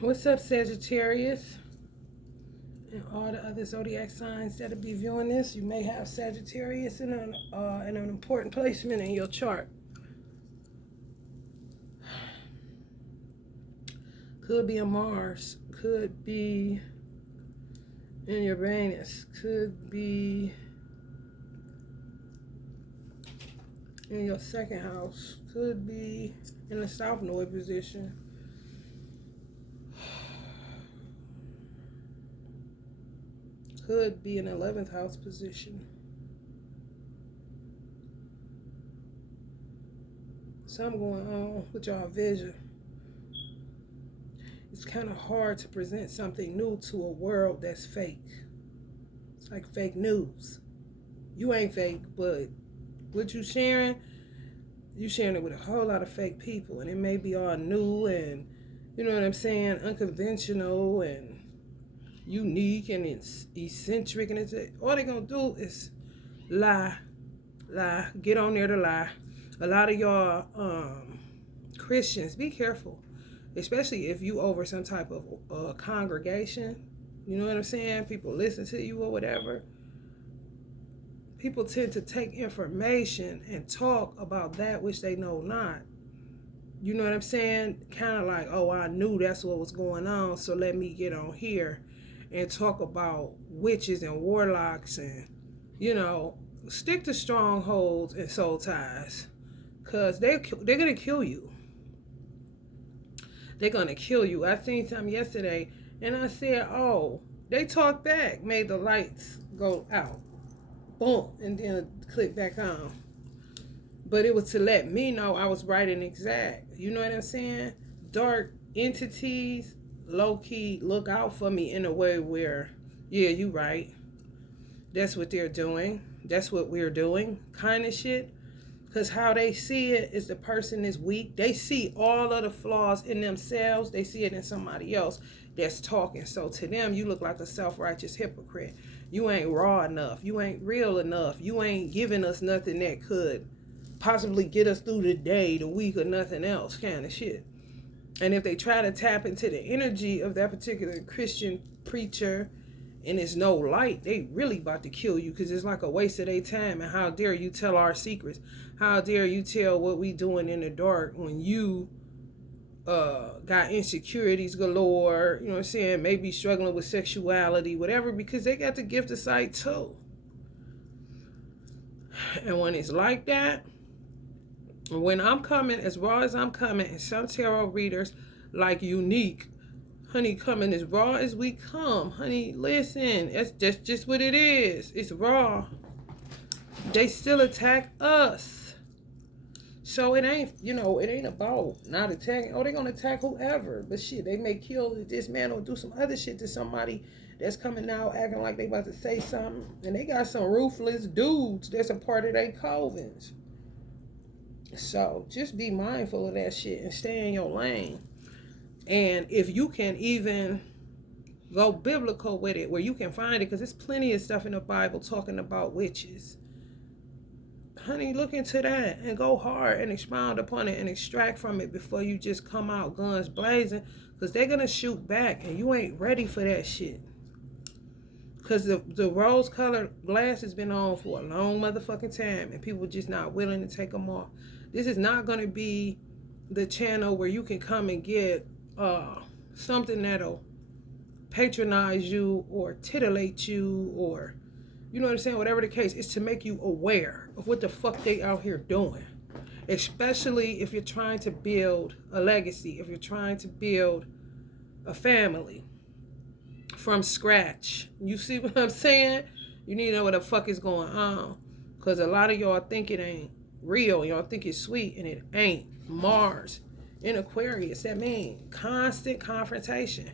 What's up, Sagittarius? And all the other zodiac signs that'll be viewing this. You may have Sagittarius in an important placement in your chart. Could be a Mars. Could be in Uranus. Could be in your second house. Could be in the South Node position. Could be in 11th house position. Something going on with y'all vision. It's kind of hard to present something new to a world that's fake. It's like fake news. You ain't fake, but what you sharing it with a whole lot of fake people. And it may be all new and, you know what I'm saying, unconventional and unique and it's eccentric, and it's all they're gonna do is lie, get on there to lie. A lot of y'all Christians, be careful, especially if you over some type of congregation. You know what I'm saying? People listen to you or whatever. People tend to take information and talk about that which they know not. You know what I'm saying? Kind of like, oh, I knew that's what was going on, so let me get on here and talk about witches and warlocks and, you know, stick to strongholds and soul ties. Because they're going to kill you. They're going to kill you. I seen something yesterday and I said, oh, they talked back, made the lights go out. Boom. And then click back on. But it was to let me know I was right and exact. You know what I'm saying? Dark entities, low-key, look out for me in a way where, yeah, you right. That's what they're doing. That's what we're doing, kind of shit. Because how they see it is the person is weak. They see all of the flaws in themselves. They see it in somebody else that's talking. So to them, you look like a self-righteous hypocrite. You ain't raw enough. You ain't real enough. You ain't giving us nothing that could possibly get us through the day, the week, or nothing else, kind of shit. And if they try to tap into the energy of that particular Christian preacher and it's no light, they really about to kill you, because it's like a waste of their time. And how dare you tell our secrets? How dare you tell what we doing in the dark when you got insecurities galore, you know what I'm saying, maybe struggling with sexuality, whatever, because they got the gift of sight too. And when it's like that, when I'm coming, as raw as I'm coming, and some tarot readers like Unique, honey, coming as raw as we come. Honey, listen, that's just what it is. It's raw. They still attack us. So it ain't, it ain't about not attacking. Oh, they're going to attack whoever. But shit, they may kill this man or do some other shit to somebody that's coming out acting like they about to say something. And they got some ruthless dudes that's a part of their covens. So just be mindful of that shit and stay in your lane. And if you can even go biblical with it, where you can find it, because there's plenty of stuff in the Bible talking about witches. Honey, look into that and go hard and expound upon it and extract from it before you just come out guns blazing, because they're going to shoot back and you ain't ready for that shit. Because the rose-colored glass has been on for a long motherfucking time and people just not willing to take them off. This is not going to be the channel where you can come and get something that'll patronize you or titillate you, or, you know what I'm saying, whatever the case. It's to make you aware of what the fuck they out here doing. Especially if you're trying to build a legacy, if you're trying to build a family from scratch. You see what I'm saying? You need to know what the fuck is going on. Because a lot of y'all think it ain't real. Y'all think it's sweet, and it ain't. Mars in Aquarius, that means constant confrontation,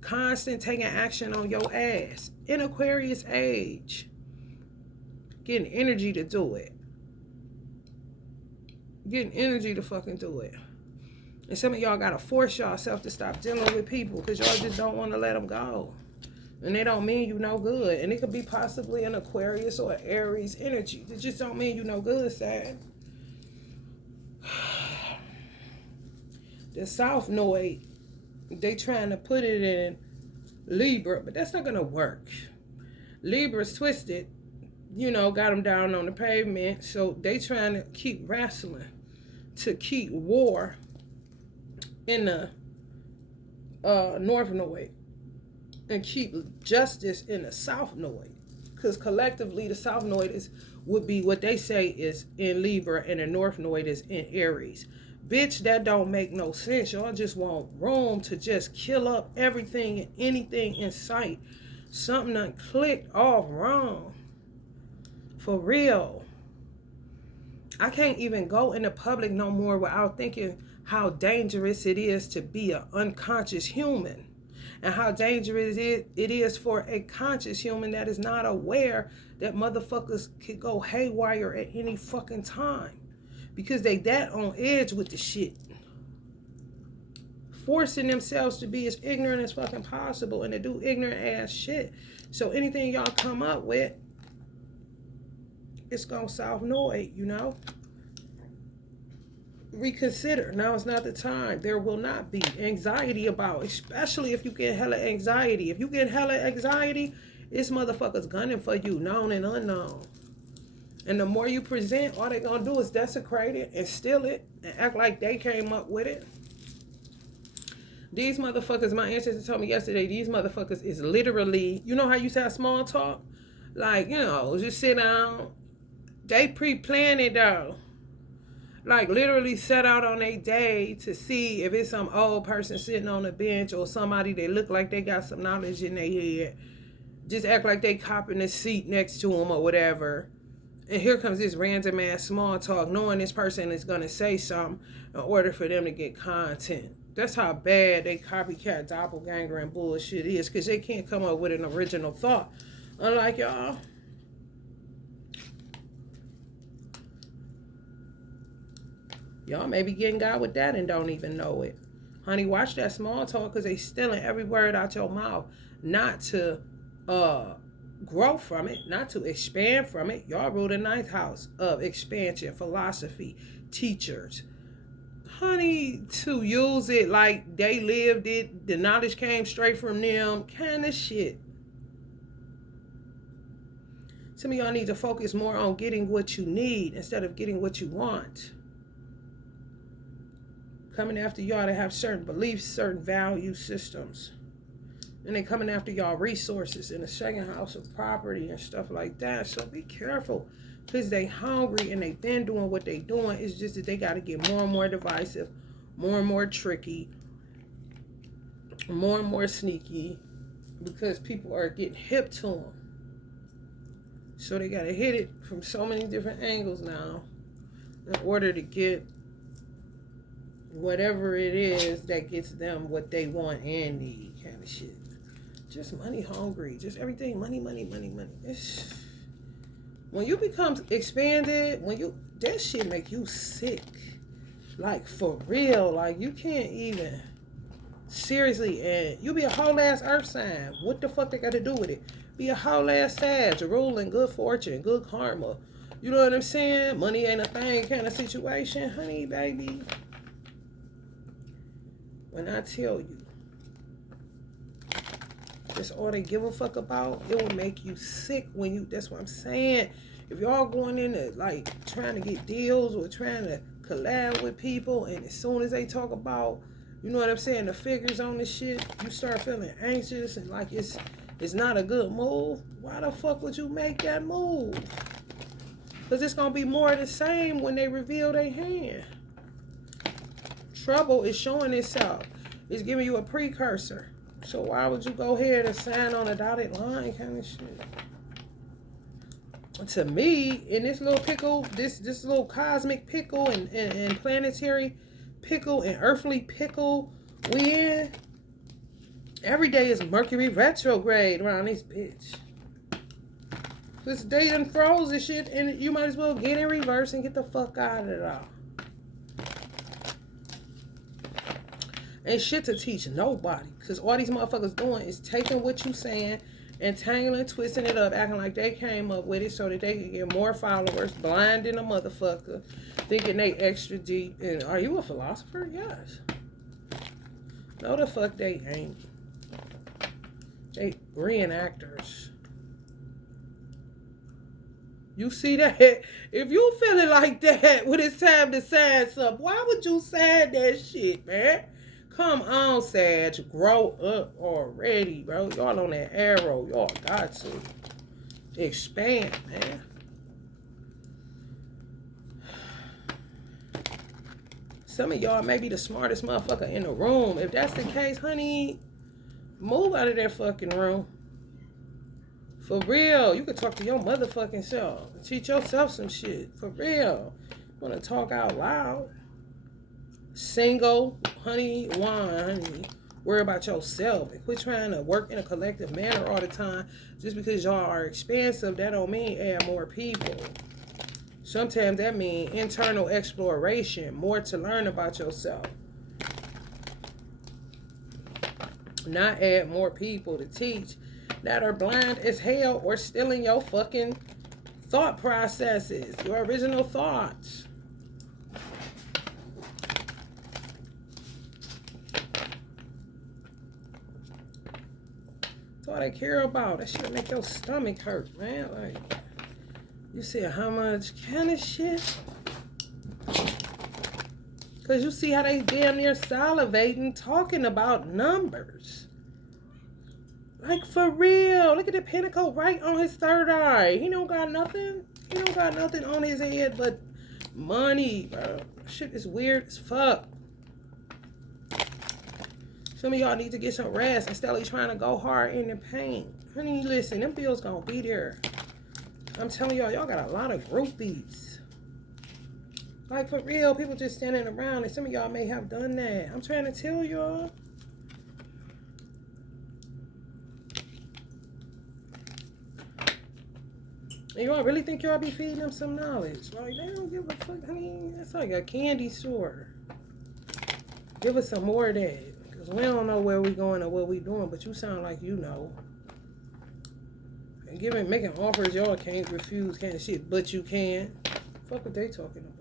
constant taking action on your ass. In Aquarius age, getting energy to do it. Getting energy to fucking do it. And some of y'all gotta force yourself to stop dealing with people because y'all just don't want to let them go. And they don't mean you no good. And it could be possibly an Aquarius or an Aries energy. It just don't mean you no good, Sag. The South Node They trying to put it in Libra, but that's not gonna work. Libra's twisted, got them down on the pavement. So they trying to keep wrestling to keep war in the North Node and keep justice in the South Node. Because collectively, the South Node would be what they say is in Libra, and the North Node is in Aries. Bitch, that don't make no sense. Y'all just want room to just kill up everything and anything in sight. Something done clicked off wrong. For real. I can't even go in the public no more without thinking how dangerous it is to be an unconscious human. And how dangerous it is for a conscious human that is not aware that motherfuckers could go haywire at any fucking time. Because they that on edge with the shit. Forcing themselves to be as ignorant as fucking possible and to do ignorant ass shit. So anything y'all come up with, it's gonna South Node, Reconsider. Now is not the time. There will not be anxiety about, especially if you get hella anxiety. If you get hella anxiety, it's motherfuckers gunning for you, known and unknown. And the more you present, all they gonna do is desecrate it and steal it and act like they came up with it. These motherfuckers, my ancestors told me yesterday, these motherfuckers is literally, you know how you say small talk? Like, just sit down. They pre-planned it though. Like literally set out on a day to see if it's some old person sitting on a bench or somebody that look like they got some knowledge in their head. Just act like they copping a seat next to them or whatever. And here comes this random ass small talk, knowing this person is going to say something in order for them to get content. That's how bad they copycat doppelganger and bullshit is, because they can't come up with an original thought. Unlike y'all. Y'all may be getting God with that and don't even know it. Honey, watch that small talk, because they stealing every word out your mouth. Not to grow from it, not to expand from it. Y'all rule the ninth house of expansion, philosophy, teachers. Honey, to use it like they lived it, the knowledge came straight from them, kind of shit. Some of y'all need to focus more on getting what you need instead of getting what you want. Coming after y'all to have certain beliefs, certain value systems. And they coming after y'all resources in the second house of property and stuff like that. So be careful, because they hungry and they been doing what they doing. It's just that they got to get more and more divisive, more and more tricky, more and more sneaky, because people are getting hip to them. So they got to hit it from so many different angles now in order to get whatever it is that gets them what they want and need, kind of shit. Just money hungry. Just everything money. When you become expanded, that shit make you sick. Like for real. Like you can't even. Seriously, and you be a whole ass earth sign. What the fuck they got to do with it? Be a whole ass Sag, ruling good fortune, good karma. You know what I'm saying? Money ain't a thing kind of situation. Honey, baby. When I tell you, that's all they give a fuck about, it will make you sick when you, that's what I'm saying. If y'all going into like trying to get deals or trying to collab with people, and as soon as they talk about, you know what I'm saying, the figures on this shit, you start feeling anxious and like it's not a good move. Why the fuck would you make that move? Because it's going to be more of the same when they reveal their hand. Trouble is showing itself. It's giving you a precursor. So why would you go ahead and sign on a dotted line kind of shit? To me, in this little pickle, this little cosmic pickle and planetary pickle and earthly pickle we in, every day is Mercury retrograde around this bitch. This day done froze and shit, and you might as well get in reverse and get the fuck out of it all. Ain't shit to teach nobody. Because all these motherfuckers doing is taking what you saying and tangling, twisting it up, acting like they came up with it so that they can get more followers, blinding a motherfucker, thinking they extra deep. And are you a philosopher? Yes. No, the fuck they ain't. They reenactors. You see that? If you feeling like that when it's time to sign something, why would you sign that shit, man? Come on, Sag. Grow up already, bro. Y'all on that arrow. Y'all got to expand, man. Some of y'all may be the smartest motherfucker in the room. If that's the case, honey, move out of that fucking room. For real. You could talk to your motherfucking self. Teach yourself some shit. For real. Want to talk out loud. Single, honey, wine, honey. Worry about yourself. And quit trying to work in a collective manner all the time. Just because y'all are expensive, that don't mean add more people. Sometimes that means internal exploration. More to learn about yourself. Not add more people to teach that are blind as hell or stealing your fucking thought processes, your original thoughts. That's all they care about. That shit make your stomach hurt, man. Like, you see how much kind of shit? Because you see how they damn near salivating talking about numbers. Like, for real. Look at the pinnacle right on his third eye. He don't got nothing. He don't got nothing on his head but money, bro. Shit is weird as fuck. Some of y'all need to get some rest instead of trying to go hard in the paint. Honey, listen, them bills gonna be there. I'm telling y'all, y'all got a lot of groupies. Like, for real, people just standing around, and some of y'all may have done that. I'm trying to tell y'all. And y'all really think y'all be feeding them some knowledge? Like, they don't give a fuck. I mean, it's like a candy store. Give us some more of that. Because we don't know where we going or what we doing, but you sound like you know. And making offers y'all can't refuse, can't shit, but you can. Fuck what they talking about.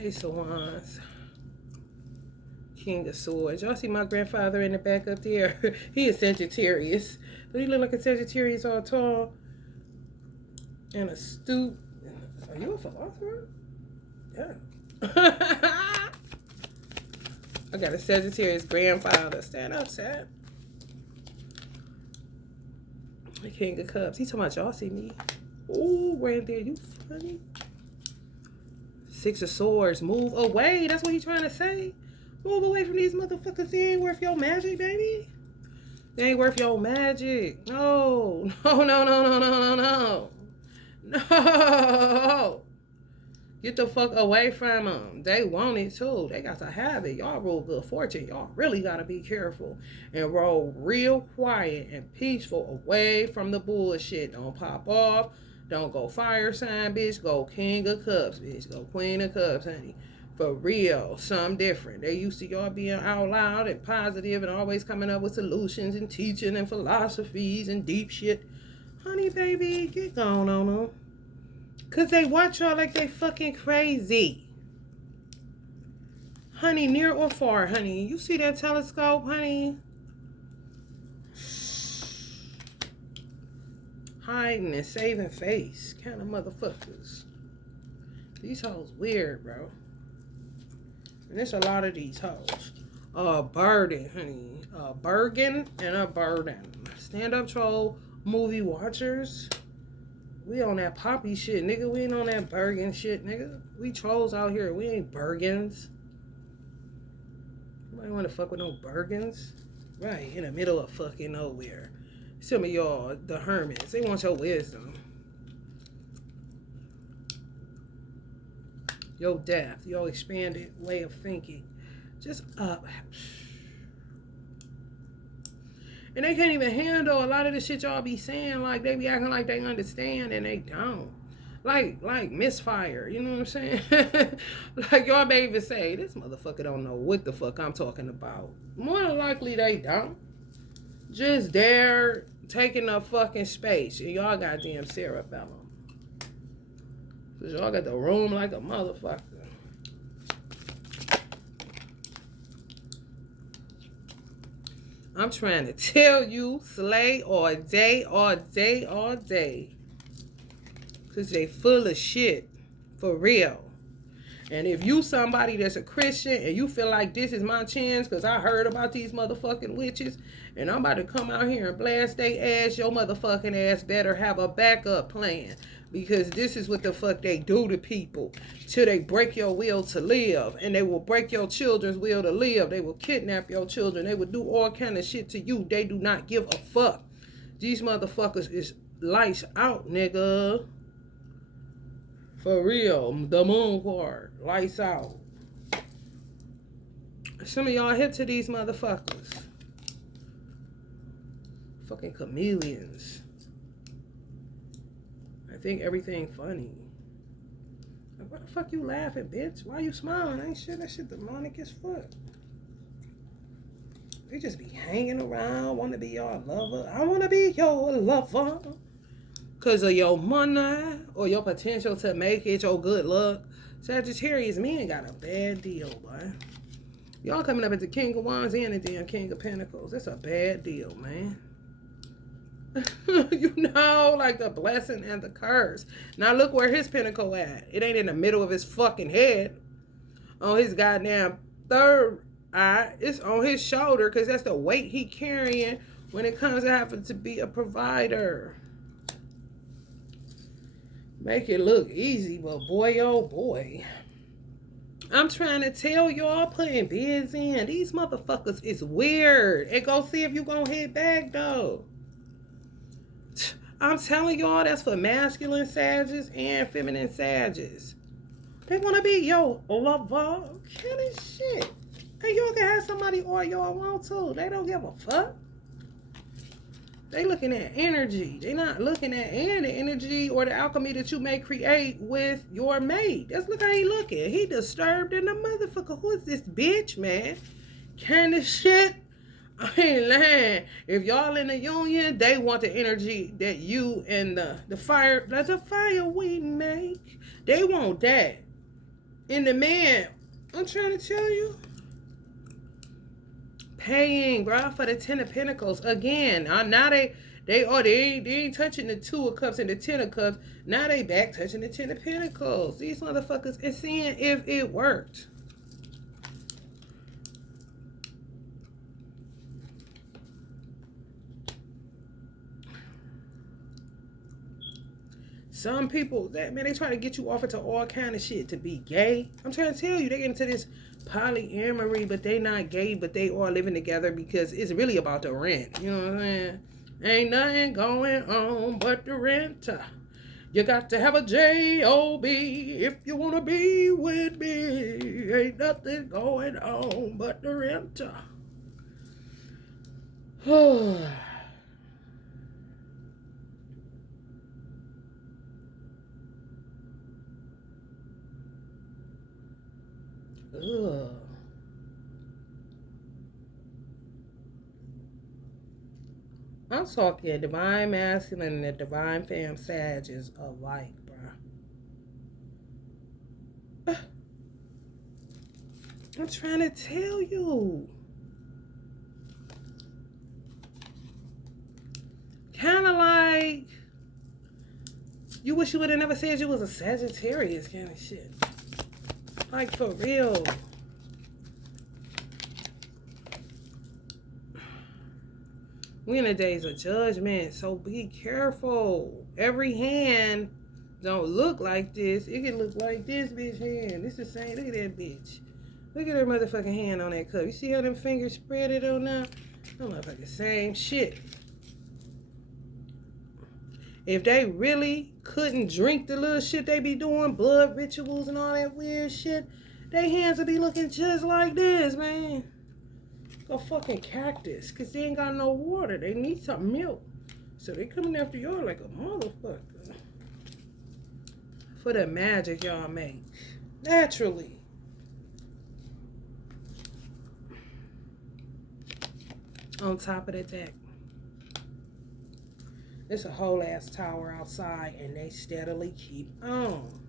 Ace of Wands. King of Swords. Y'all see my grandfather in the back up there? He is Sagittarius. But he look like a Sagittarius, all tall and astute. Are you a philosopher? Yeah. I got a Sagittarius grandfather. Stand up, Sag. The King of Cups. He talking about y'all see me. Ooh, granddad, you funny. Six of Swords. Move away. That's what he's trying to say. Move away from these motherfuckers. They ain't worth your magic, baby. They ain't worth your magic. No. No, no, no, no, no, no, no. No. Get the fuck away from them. They want it too. They got to have it. Y'all roll good fortune. Y'all really got to be careful and roll real quiet and peaceful away from the bullshit. Don't pop off. Don't go fire sign, bitch. Go King of Cups, bitch. Go Queen of Cups, honey. For real. Something different. They used to y'all being out loud and positive and always coming up with solutions and teaching and philosophies and deep shit. Honey, baby, get going on them. Because they watch y'all like they fucking crazy. Honey, near or far, honey. You see that telescope, honey? Hiding and saving face kind of motherfuckers. These hoes weird, bro. And there's a lot of these hoes. A burden, honey. A Bergen and a burden. Stand-up troll movie watchers. We on that poppy shit, nigga. We ain't on that Bergen shit, nigga. We trolls out here. We ain't Bergens. Nobody want to fuck with no Bergens. Right, in the middle of fucking nowhere. Some of y'all, the hermits, they want your wisdom. Your depth, your expanded way of thinking. Just up. And they can't even handle a lot of the shit y'all be saying. Like, they be acting like they understand, and they don't. like misfire. You know what I'm saying? Like y'all may even say, this motherfucker don't know what the fuck I'm talking about. More than likely they don't. Just there taking up fucking space. And y'all goddamn cerebellum. Cause y'all got the room like a motherfucker. I'm trying to tell you, slay all day, all day, all day. Cause they full of shit. For real. And if you somebody that's a Christian and you feel like this is my chance because I heard about these motherfucking witches and I'm about to come out here and blast they ass, your motherfucking ass better have a backup plan. Because this is what the fuck they do to people till they break your will to live. And they will break your children's will to live. They will kidnap your children. They will do all kind of shit to you. They do not give a fuck. These motherfuckers is lights out, nigga. For real. The moon card. Lights out. Some of y'all hip to these motherfuckers. Fucking chameleons. I think everything funny. Like, what the fuck you laughing, bitch? Why you smiling? Ain't shit. That shit demonic as fuck. They just be hanging around, want to be your lover. I want to be your lover. Because of your money or your potential to make it, your good luck. Sagittarius men got a bad deal, boy. Y'all coming up at the King of Wands and the damn King of Pentacles. That's a bad deal, man. You know, like the blessing and the curse. Now look where his pentacle at. It ain't in the middle of his fucking head. On his goddamn third eye. It's on his shoulder because that's the weight he carrying when it comes to having to be a provider. Make it look easy, but boy, oh boy. I'm trying to tell y'all, putting bids in. These motherfuckers is weird. And go see if you gonna hit back, though. I'm telling y'all, that's for masculine Sagittarius and feminine Sagittarius. They want to be your lover. Kind of shit. And y'all can have somebody all y'all want to. They don't give a fuck. They looking at energy. They not looking at the energy or the alchemy that you may create with your mate. That's look how he looking. He disturbed in the motherfucker. Who is this bitch, man? Kind of shit. I ain't lying. If y'all in a union, they want the energy that you and the fire, that's a fire we make. They want that. And the man, I'm trying to tell you, paying, bro, for the 10 of Pentacles. Again, now they ain't touching the 2 of Cups and the 10 of Cups. Now they back touching the 10 of Pentacles. These motherfuckers is seeing if it worked. Some people, that man, they try to get you off into all kind of shit to be gay. I'm trying to tell you, they get into this polyamory, but they not gay, but they are living together because it's really about the rent. You know what I'm saying? Ain't nothing going on but the rent. You got to have a job if you want to be with me. Ain't nothing going on but the rent. Ugh. I'm talking divine masculine and the divine femme sag is alike, bro. I'm trying to tell you. Kind of like you wish you would have never said you was a Sagittarius kind of shit. Like, for real. We in the days of judgment, so be careful. Every hand don't look like this. It can look like this bitch hand. It's the same. Look at that bitch. Look at her motherfucking hand on that cup. You see how them fingers spread it on now? That motherfucking same shit. If they really couldn't drink the little shit they be doing, blood rituals and all that weird shit, their hands would be looking just like this, man. A fucking cactus, because they ain't got no water. They need some milk. So they coming after y'all like a motherfucker. for the magic y'all make. Naturally. On top of the deck. It's a whole ass tower outside and they steadily keep on.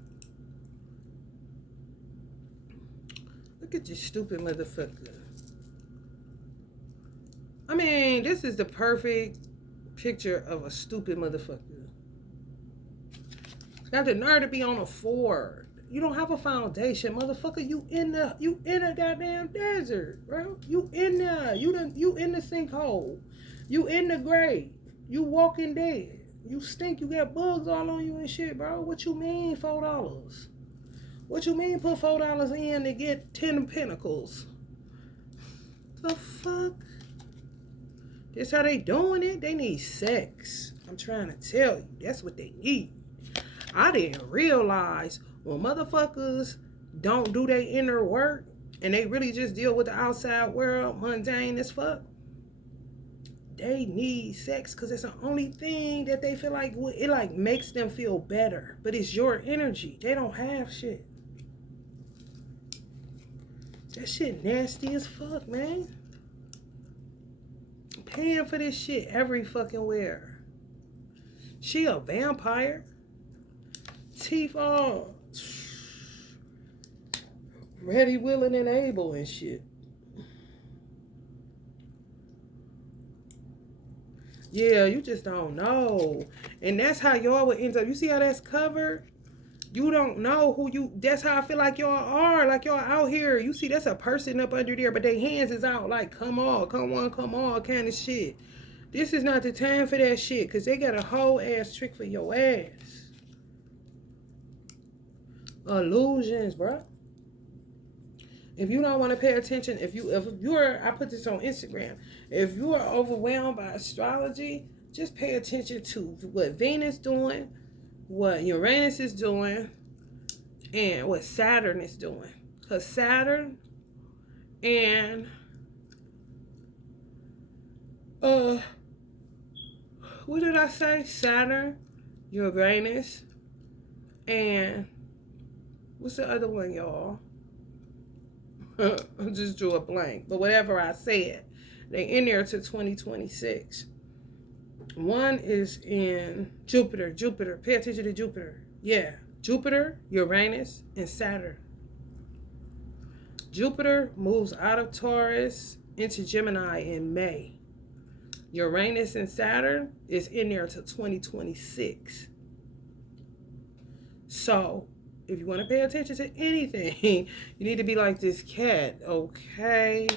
Look at this stupid motherfucker. I mean, this is the perfect picture of a stupid motherfucker. Got the nerve to be on a Ford. You don't have a foundation, motherfucker. You in a goddamn desert, bro. You in there. You in the sinkhole. You in the grave. You walking dead. You stink. You got bugs all on you and shit, bro. What you mean $4? What you mean put $4 in to get 10 of Pentacles? The fuck? That's how they doing it? They need sex. I'm trying to tell you. That's what they need. I didn't realize when motherfuckers don't do their inner work and they really just deal with the outside world, mundane as fuck, they need sex because it's the only thing that they feel like it like makes them feel better. But it's your energy. They don't have shit. That shit nasty as fuck, man. I'm paying for this shit every fucking where. She a vampire. Teeth all ready, willing, and able and shit. Yeah, you just don't know. And that's how y'all would end up. You see how that's covered? You don't know who you, that's how I feel like y'all are. Like y'all out here. You see, that's a person up under there, but their hands is out like, come on kind of shit. This is not the time for that shit, because they got a whole ass trick for your ass. Illusions, bro. If you don't want to pay attention, if you're, I put this on Instagram, if you are overwhelmed by astrology, just pay attention to what Venus doing, what Uranus is doing, and what Saturn is doing. Because Saturn and what did I say? Saturn, Uranus, and what's the other one, y'all? I just drew a blank. But whatever I said, they in there to 2026. One is in Jupiter. Pay attention to Jupiter. Yeah. Jupiter, Uranus, and Saturn. Jupiter moves out of Taurus into Gemini in May. Uranus and Saturn is in there to 2026. So, if you want to pay attention to anything, you need to be like this cat, okay?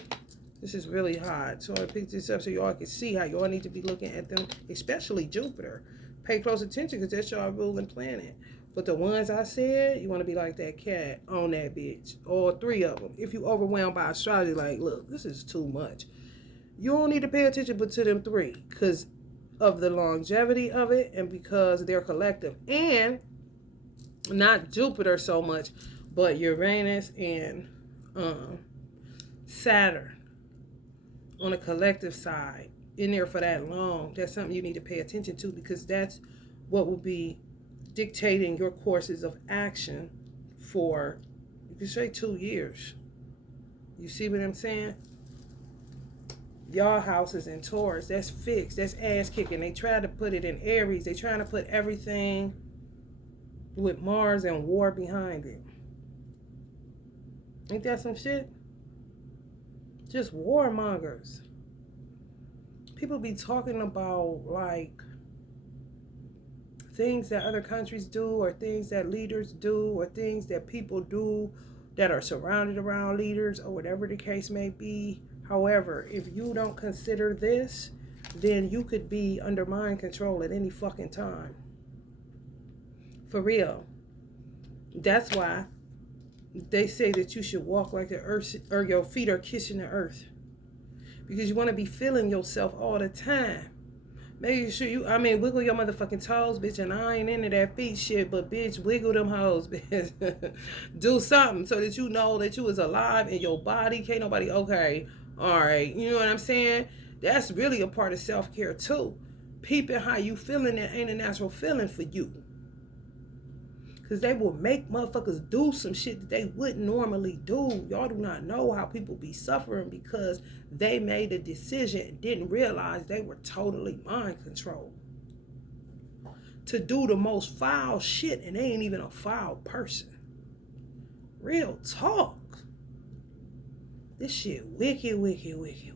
This is really hot. So I picked this up so y'all can see how y'all need to be looking at them, especially Jupiter. Pay close attention because that's y'all ruling planet. But the ones I said, you want to be like that cat on that bitch. All three of them. If you overwhelmed by astrology, like, look, this is too much. You don't need to pay attention but to them three because of the longevity of it and because they're collective. And not Jupiter so much, but Uranus and Saturn on a collective side in there for that long. That's something you need to pay attention to because that's what will be dictating your courses of action for, you can say 2 years. You see what I'm saying? Y'all houses in Taurus, that's fixed. That's ass kicking. They try to put it in Aries. They trying to put everything with Mars and war behind it. Ain't that some shit? Just warmongers. People be talking about like things that other countries do or things that leaders do or things that people do that are surrounded around leaders or whatever the case may be. However, if you don't consider this, then you could be under mind control at any fucking time. For real. That's why they say that you should walk like the earth, or your feet are kissing the earth. Because you want to be feeling yourself all the time. Make sure you, wiggle your motherfucking toes, bitch. And I ain't into that feet shit, but bitch, wiggle them hoes, bitch. Do something so that you know that you is alive in your body. Can't nobody, okay, all right. You know what I'm saying? That's really a part of self-care too. Peeping how you feeling that ain't a natural feeling for you. Because they will make motherfuckers do some shit that they wouldn't normally do. Y'all do not know how people be suffering because they made a decision and didn't realize they were totally mind controlled. To do the most foul shit, and they ain't even a foul person. Real talk. This shit wicked, wicked, wicked,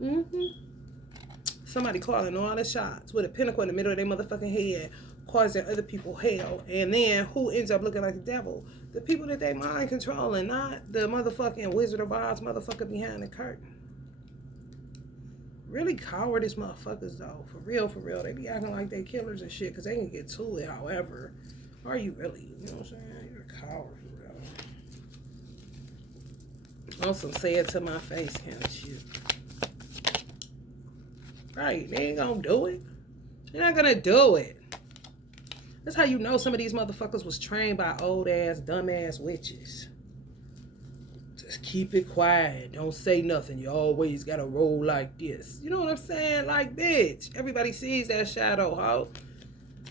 wicked. Somebody calling all the shots with a pinnacle in the middle of their motherfucking head, causing other people hell. And then who ends up looking like the devil? The people that they mind controlling, not the motherfucking Wizard of Oz motherfucker behind the curtain. Really cowardice motherfuckers though. For real, for real. They be acting like they killers and shit because they can get to it. However, are you really? You know what I'm saying? You're a coward for real. On some say it to my face kind of shit. Right, they ain't gonna do it. They're not gonna do it. That's how you know some of these motherfuckers was trained by old ass, dumb ass witches. Just keep it quiet. Don't say nothing. You always gotta roll like this. You know what I'm saying? Like, bitch. Everybody sees that shadow, ho.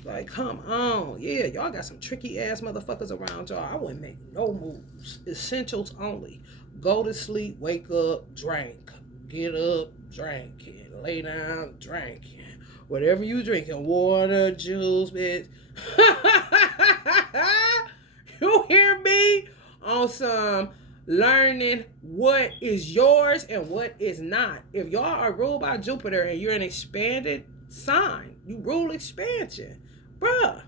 Like, come on. Yeah, y'all got some tricky ass motherfuckers around y'all. I wouldn't make no moves. Essentials only. Go to sleep, wake up, drink. Get up, drink. Lay down, drink. Whatever you drinking, water, juice, bitch. You hear me? On some learning what is yours and what is not. If y'all are ruled by Jupiter and you're an expanded sign, you rule expansion. Bruh,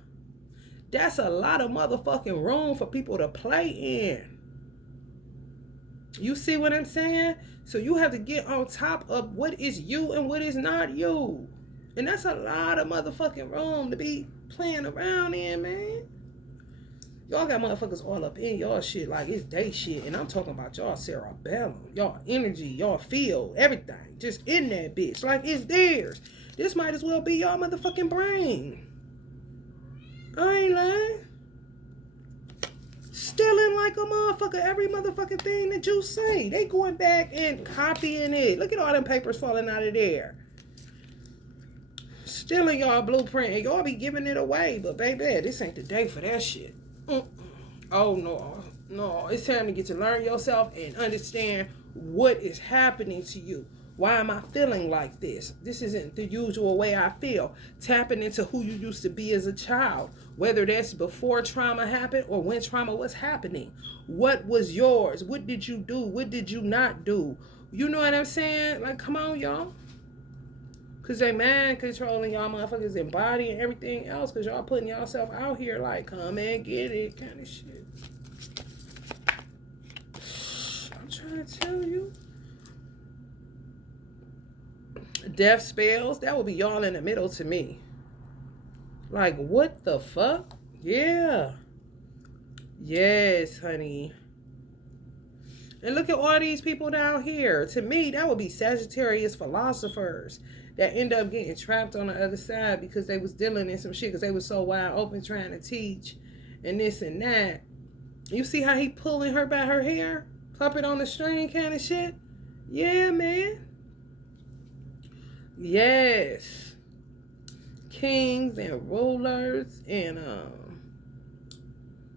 that's a lot of motherfucking room for people to play in. You see what I'm saying? So you have to get on top of what is you and what is not you. And that's a lot of motherfucking room to be playing around in, man. Y'all got motherfuckers all up in y'all shit like it's they shit. And I'm talking about y'all cerebellum, y'all energy, y'all feel, everything. Just in that bitch like it's theirs. This might as well be y'all motherfucking brain. I ain't lying. Stealing like a motherfucker every motherfucking thing that you say. They going back and copying it. Look at all them papers falling out of there. Stealing y'all blueprint and y'all be giving it away. But baby, this ain't the day for that shit. Oh no. It's time to get to learn yourself and understand what is happening to you. Why am I feeling like this? This isn't the usual way I feel. Tapping into who you used to be as a child, whether that's before trauma happened or when trauma was happening. What was yours? What did you do? What did you not do? You know what I'm saying? Like, come on, y'all. Because they mind controlling y'all motherfuckers in body and everything else because y'all putting yourself out here like, come and get it kind of shit. I'm trying to tell you. Death spells, that would be y'all in the middle to me. Like, what the fuck? Yeah. Yes, honey. And look at all these people down here. To me, that would be Sagittarius philosophers that end up getting trapped on the other side because they was dealing in some shit because they was so wide open trying to teach and this and that. You see how he pulling her by her hair? Puppet on the string kind of shit? Yeah, man. Yes. Kings and rulers and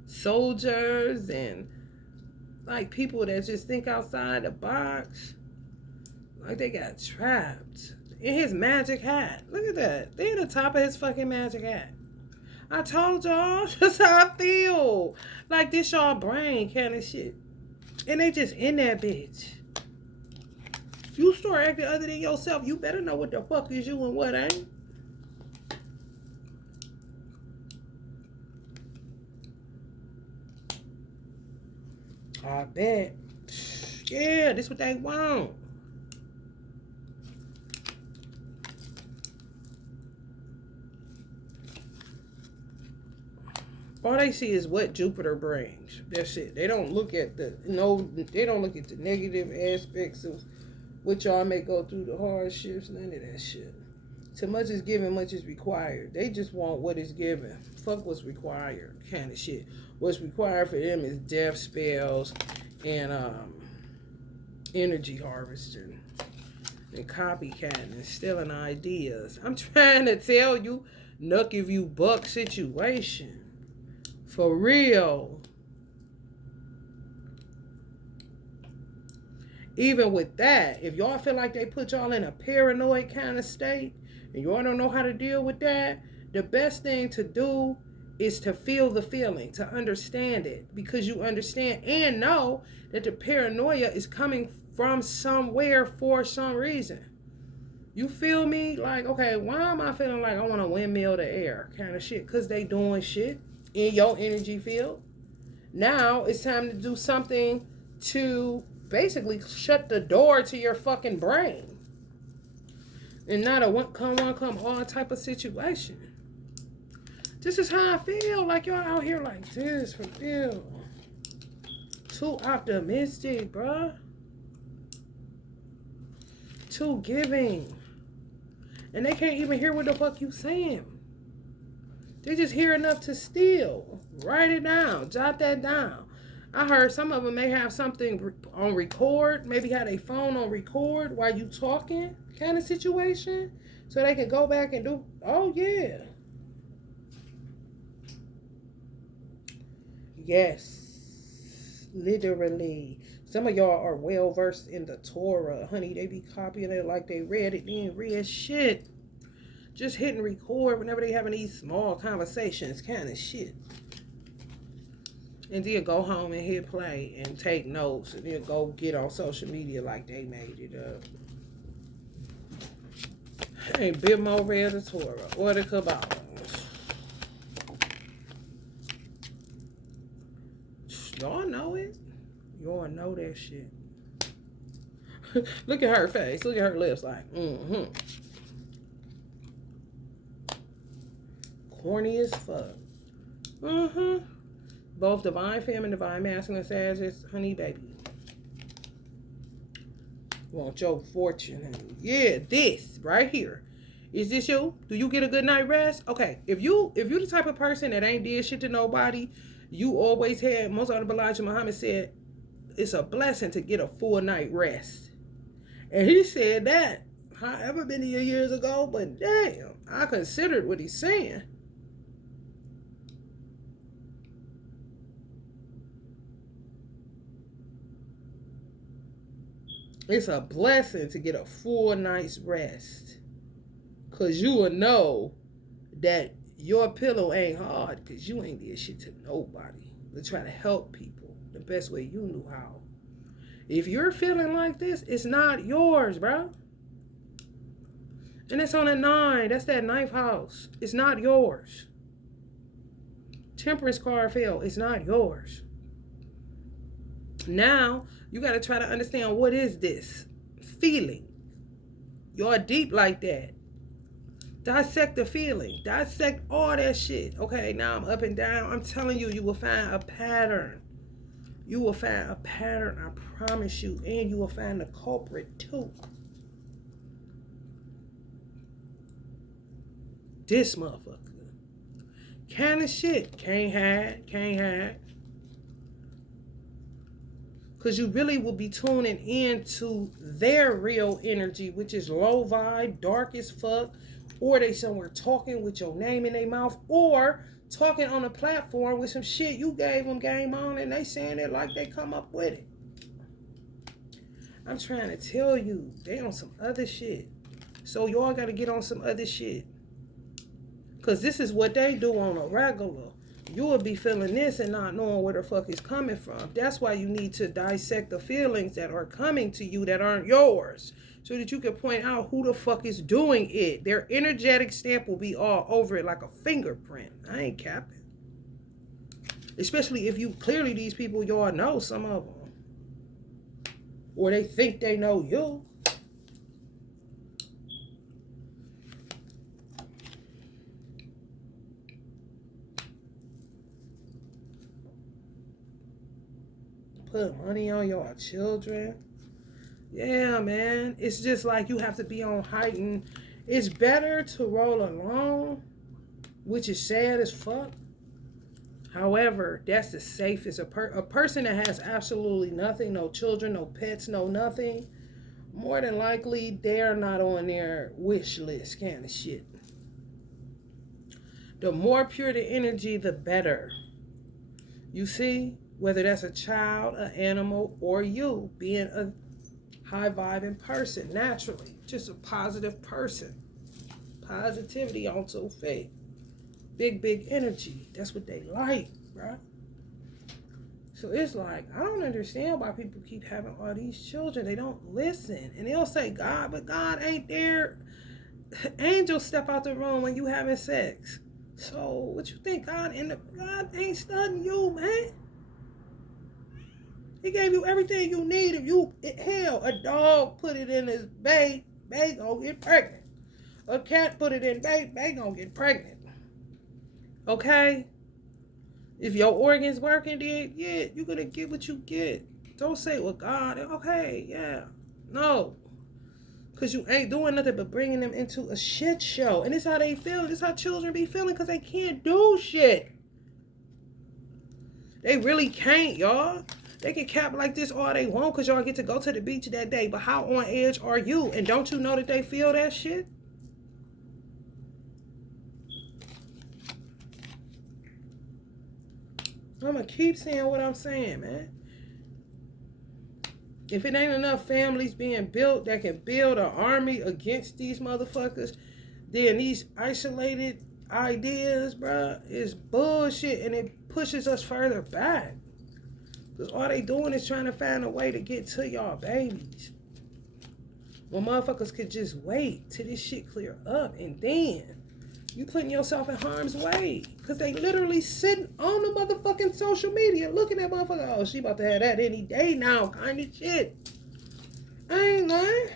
soldiers and like people that just think outside the box. Like they got trapped in his magic hat. Look at that. They at the top of his fucking magic hat. I told y'all, that's how I feel. Like this y'all brain kind of shit. And they just in that bitch. If you start acting other than yourself, you better know what the fuck is you and what ain't. I bet. Yeah, this what they want. All they see is what Jupiter brings. That's it. They don't look at the they don't look at the negative aspects of what y'all may go through, the hardships, none of that shit. Too much is given, much is required. They just want what is given. Fuck what's required kind of shit. What's required for them is death spells and energy harvesting and copycatting and stealing ideas. I'm trying to tell you, nuck if you buck situation. For real. Even with that, if y'all feel like they put y'all in a paranoid kind of state and y'all don't know how to deal with that, the best thing to do is to feel the feeling, to understand it, because you understand and know that the paranoia is coming from somewhere for some reason. You feel me? Like, okay, why am I feeling like I want to windmill the air kind of shit? Because they doing shit in your energy field. Now it's time to do something to basically shut the door to your fucking brain. And not a one come all type of situation. This is how I feel. Like y'all out here like this for real. Too optimistic, bruh. Too giving. And they can't even hear what the fuck you saying. They just hear enough to steal. Write it down. Jot that down. I heard some of them may have something on record. Maybe have a phone on record while you talking kind of situation. So they can go back and do, oh yeah. Yes. Literally. Some of y'all are well versed in the Torah. Honey, they be copying it like they read it. They ain't read shit. Just hitting record whenever they having these small conversations kind of shit. And then go home and hit play and take notes. And then go get on social media like they made it up. Ain't bit more read the Torah or the Kabbalah. Y'all know it. Y'all know that shit. Look at her face. Look at her lips like, corny as fuck. Both divine feminine, divine masculine, Sagittarius, honey baby. Want your fortune, honey. Yeah, this right here. Is this you? Do you get a good night rest? Okay, if you the type of person that ain't did shit to nobody, you always had, most of the Elijah Muhammad said, it's a blessing to get a full night rest. And he said that however many years ago, but damn, I considered what he's saying. It's a blessing to get a full night's rest. Because you will know that your pillow ain't hard because you ain't did shit to nobody. But try to help people the best way you knew how. If you're feeling like this, it's not yours, bro. And it's on a 9. That's that 9th house. It's not yours. Temperance card fell. It's not yours. Now, you got to try to understand, what is this feeling? You're deep like that. Dissect the feeling. Dissect all that shit. Okay, now I'm up and down. I'm telling you, you will find a pattern. You will find a pattern, I promise you. And you will find the culprit too. This motherfucker. Kind of shit. Can't hide. Because you really will be tuning into their real energy, which is low vibe, dark as fuck, or they somewhere talking with your name in their mouth, or talking on a platform with some shit you gave them game on and they saying it like they come up with it. I'm trying to tell you, they on some other shit. So y'all got to get on some other shit. Because this is what they do on a regular. You will be feeling this and not knowing where the fuck it's coming from. That's why you need to dissect the feelings that are coming to you that aren't yours. So that you can point out who the fuck is doing it. Their energetic stamp will be all over it like a fingerprint. I ain't capping. Especially if you, clearly these people, y'all know some of them. Or they think they know you. Put money on your children. Yeah, man. It's just like you have to be on heightened. It's better to roll alone, which is sad as fuck. However, that's the safest. A person that has absolutely nothing, no children, no pets, no nothing, more than likely they're not on their wish list kind of shit. The more pure the energy, the better. You see, whether that's a child, an animal, or you being a high vibing person naturally, just a positive person. Positivity on 2 feet. Big energy. That's what they like, bro. So it's like, I don't understand why people keep having all these children. They don't listen. And they'll say God, but God ain't there. Angels step out the room when you having sex. So what you think? God ain't studying you, man. He gave you everything you need. Hell, a dog put it in his bae gonna get pregnant. A cat put it in bae gonna get pregnant. Okay? If your organs working, then yeah, you're gonna get what you get. Don't say, well, God, okay, yeah. No. Because you ain't doing nothing but bringing them into a shit show. And this how they feel. This how children be feeling because they can't do shit. They really can't, y'all. They can cap like this all they want because y'all get to go to the beach that day. But how on edge are you? And don't you know that they feel that shit? I'm going to keep saying what I'm saying, man. If it ain't enough families being built that can build an army against these motherfuckers, then these isolated ideas, bruh, is bullshit. And it pushes us further back. Because all they doing is trying to find a way to get to y'all babies. Well, motherfuckers could just wait till this shit clear up. And then you putting yourself in harm's way. Because they literally sitting on the motherfucking social media looking at motherfuckers. Oh, she about to have that any day now kind of shit. I ain't lying.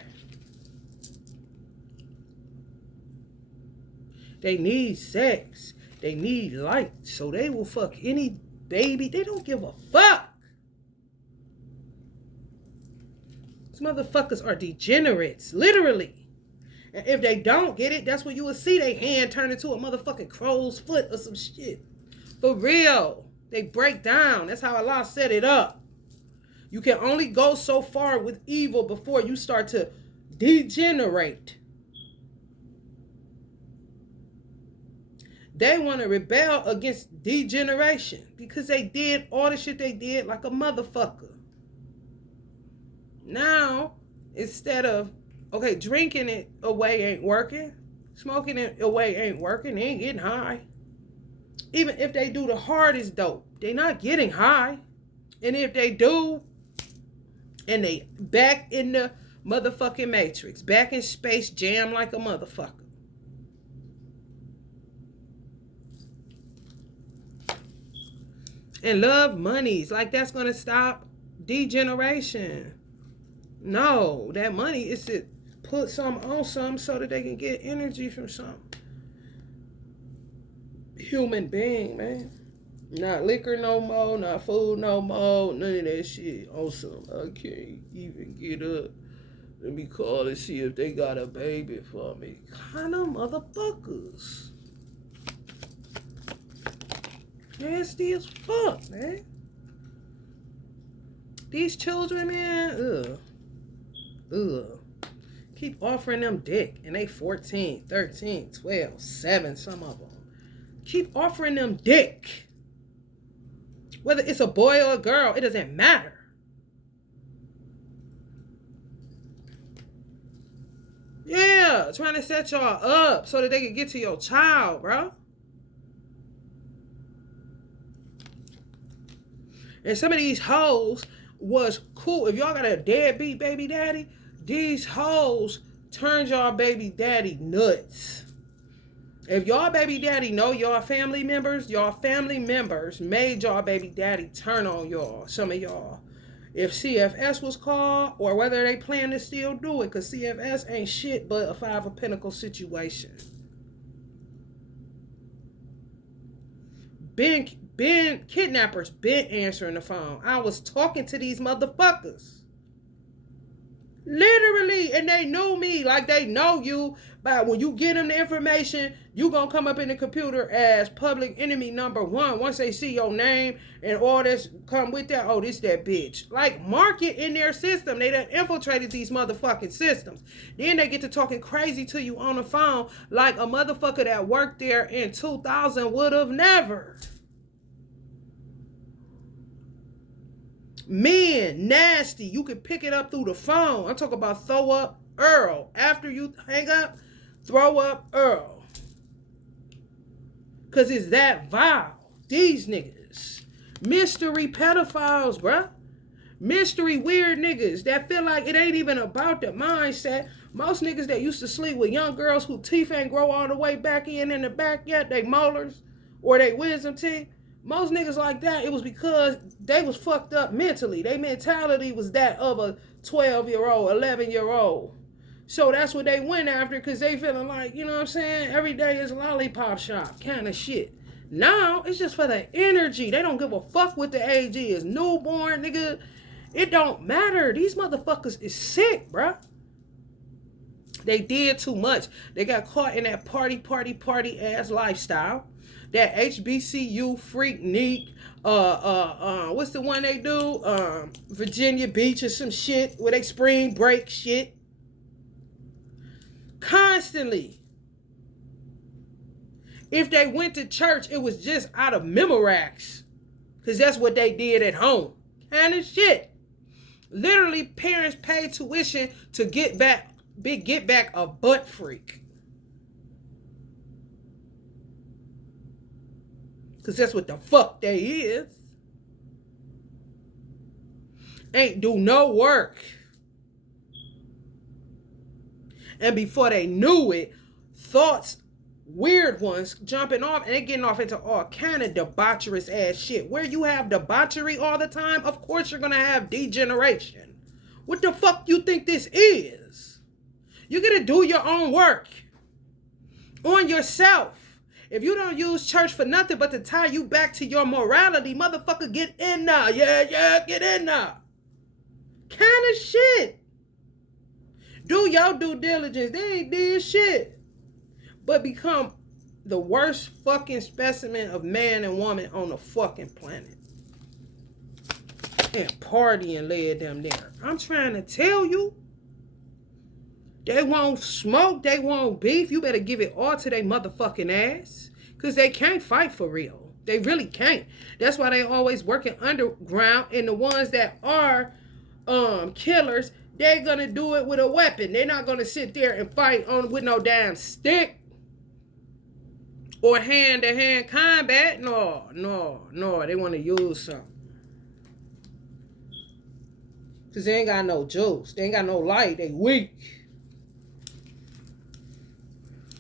They need sex. They need light. So they will fuck any baby. They don't give a fuck. These motherfuckers are degenerates. Literally. And if they don't get it, that's when you will see their hand turn into a motherfucking crow's foot or some shit. For real. They break down. That's how Allah set it up. You can only go so far with evil before you start to degenerate. They want to rebel against degeneration because they did all the shit they did like a motherfucker. Now, instead of, okay, drinking it away ain't working. Smoking it away ain't working. They ain't getting high. Even if they do the hardest dope, they not getting high. And if they do, and they back in the motherfucking Matrix, back in Space Jam like a motherfucker. And love monies, like that's going to stop degeneration. No, that money is to put something on something so that they can get energy from some human being, man. Not liquor no more, not food no more, none of that shit. Awesome. I can't even get up. Let me call and see if they got a baby for me. Kind of motherfuckers. Nasty as fuck, man. These children, man, ugh. Keep offering them dick. And they 14, 13, 12, 7, some of them. Keep offering them dick. Whether it's a boy or a girl, it doesn't matter. Yeah, trying to set y'all up so that they can get to your child, bro. And some of these hoes was cool. If y'all got a deadbeat baby daddy, these hoes turned y'all baby daddy nuts. If y'all baby daddy know y'all family members made y'all baby daddy turn on y'all. Some of y'all. If CFS was called, or whether they plan to still do it, because CFS ain't shit but a 5 of Pentacles situation. Kidnappers been answering the phone. I was talking to these motherfuckers. Literally, and they knew me like they know you. But when you get them the information, you gonna come up in the computer as public enemy #1. Once they see your name and all this come with that, oh, this that bitch. Like, mark it in their system. They done infiltrated these motherfucking systems. Then they get to talking crazy to you on the phone like a motherfucker that worked there in 2000 would have never. Men, nasty. You can pick it up through the phone. I'm talking about throw up Earl. After you hang up, throw up Earl. Because it's that vile. These niggas. Mystery pedophiles, bruh. Mystery weird niggas that feel like it ain't even about the mindset. Most niggas that used to sleep with young girls whose teeth ain't grow all the way back in the back yet, they molars or they wisdom teeth. Most niggas like that, it was because they was fucked up mentally. Their mentality was that of a 12-year-old, 11-year-old. So that's what they went after, because they feeling like, you know what I'm saying, every day is lollipop shop kind of shit. Now, it's just for the energy. They don't give a fuck what the age is. Newborn, nigga, it don't matter. These motherfuckers is sick, bruh. They did too much. They got caught in that party ass lifestyle. That HBCU freak neek, what's the one they do? Virginia Beach or some shit where they spring break shit. Constantly. If they went to church, it was just out of Memorax. Because that's what they did at home. Kind of shit. Literally, parents pay tuition to get back a butt freak. Because that's what the fuck they is. Ain't do no work. And before they knew it, thoughts, weird ones, jumping off, and they getting off into all kind of debaucherous ass shit. Where you have debauchery all the time, of course you're going to have degeneration. What the fuck you think this is? You're going to do your own work on yourself. If you don't use church for nothing but to tie you back to your morality, motherfucker, get in now. Yeah, get in now. Kind of shit. Do your due diligence. They ain't did shit. But become the worst fucking specimen of man and woman on the fucking planet. And partying led them there. I'm trying to tell you. They won't smoke. They won't beef. You better give it all to their motherfucking ass. Because they can't fight for real. They really can't. That's why they always working underground. And the ones that are killers, they're going to do it with a weapon. They're not going to sit there and fight with no damn stick. Or hand-to-hand combat. No. They want to use something. Because they ain't got no juice. They ain't got no light. They weak.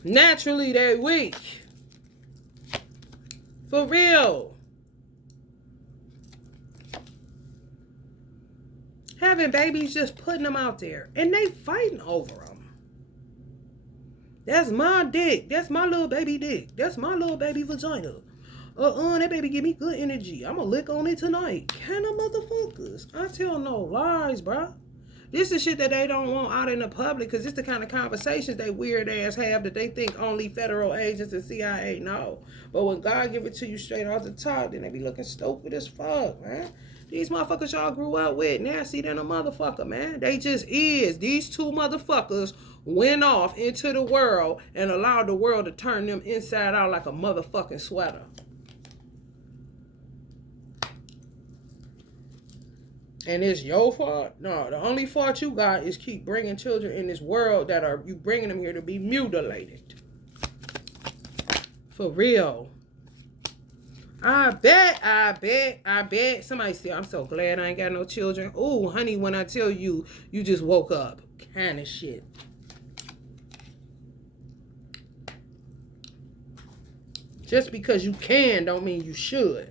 Naturally, they weak. For real. Having babies, just putting them out there. And they fighting over them. That's my dick. That's my little baby dick. That's my little baby vagina. That baby give me good energy. I'm gonna lick on it tonight. Kind of motherfuckers. I tell no lies, bruh. This is shit that they don't want out in the public, because it's the kind of conversations they weird ass have that they think only federal agents and CIA know. But when God give it to you straight off the top, then they be looking stupid as fuck, man. These motherfuckers y'all grew up with, nasty than a motherfucker, man. They just is. These two motherfuckers went off into the world and allowed the world to turn them inside out like a motherfucking sweater. And it's your fault? No, the only fault you got is keep bringing children in this world that are you bringing them here to be mutilated. For real. I bet. Somebody said, I'm so glad I ain't got no children. Ooh, honey, when I tell you, you just woke up. Kind of shit. Just because you can don't mean you should.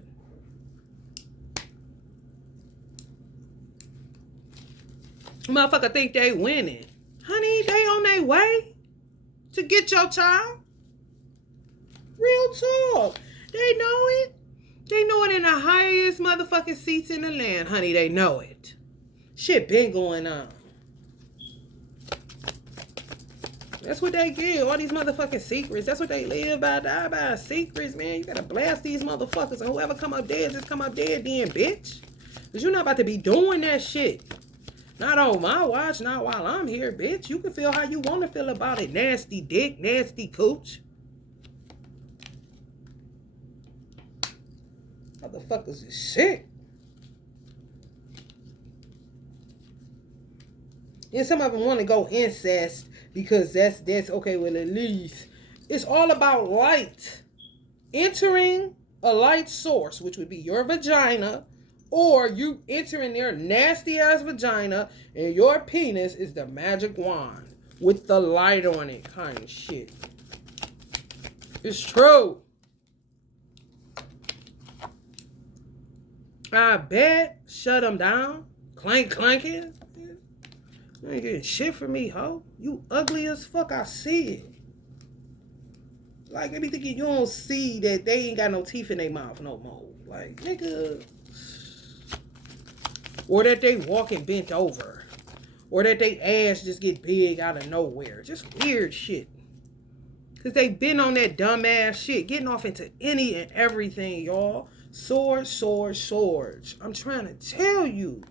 Motherfucker think they winning. Honey, they on their way to get your child. Real talk. They know it. They know it in the highest motherfucking seats in the land, honey. They know it. Shit been going on. That's what they get. All these motherfucking secrets. That's what they live by, die by. Secrets, man. You gotta blast these motherfuckers. And whoever come up dead, just come up dead then, bitch. Because you're not about to be doing that shit. Not on my watch, not while I'm here, bitch. You can feel how you want to feel about it. Nasty dick, nasty cooch. Motherfuckers is sick. And some of them want to go incest because that's okay. Well, at least it's all about light entering a light source, which would be your vagina, or you entering their nasty ass vagina, and your penis is the magic wand with the light on it, kind of shit. It's true. I bet. Shut them down. Clanking. You ain't getting shit from me, ho. You ugly as fuck, I see it. Like, they be thinking you don't see that they ain't got no teeth in their mouth no more. Like, nigga. Or that they walking bent over. Or that they ass just get big out of nowhere. Just weird shit. Because they been on that dumbass shit. Getting off into any and everything, y'all. Swords. I'm trying to tell you.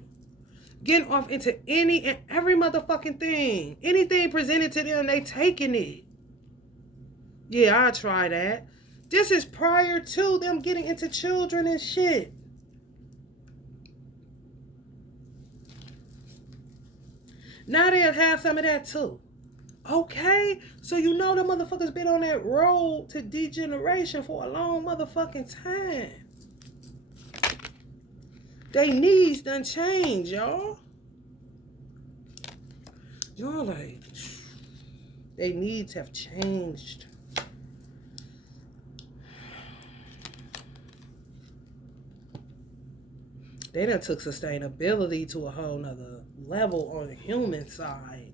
Getting off into any and every motherfucking thing. Anything presented to them, they taking it. Yeah, I try that. This is prior to them getting into children and shit. Now they'll have some of that too. Okay? So you know the motherfuckers been on that road to degeneration for a long motherfucking time. They needs done change, y'all. Y'all like, they needs have changed. They done took sustainability to a whole nother level on the human side.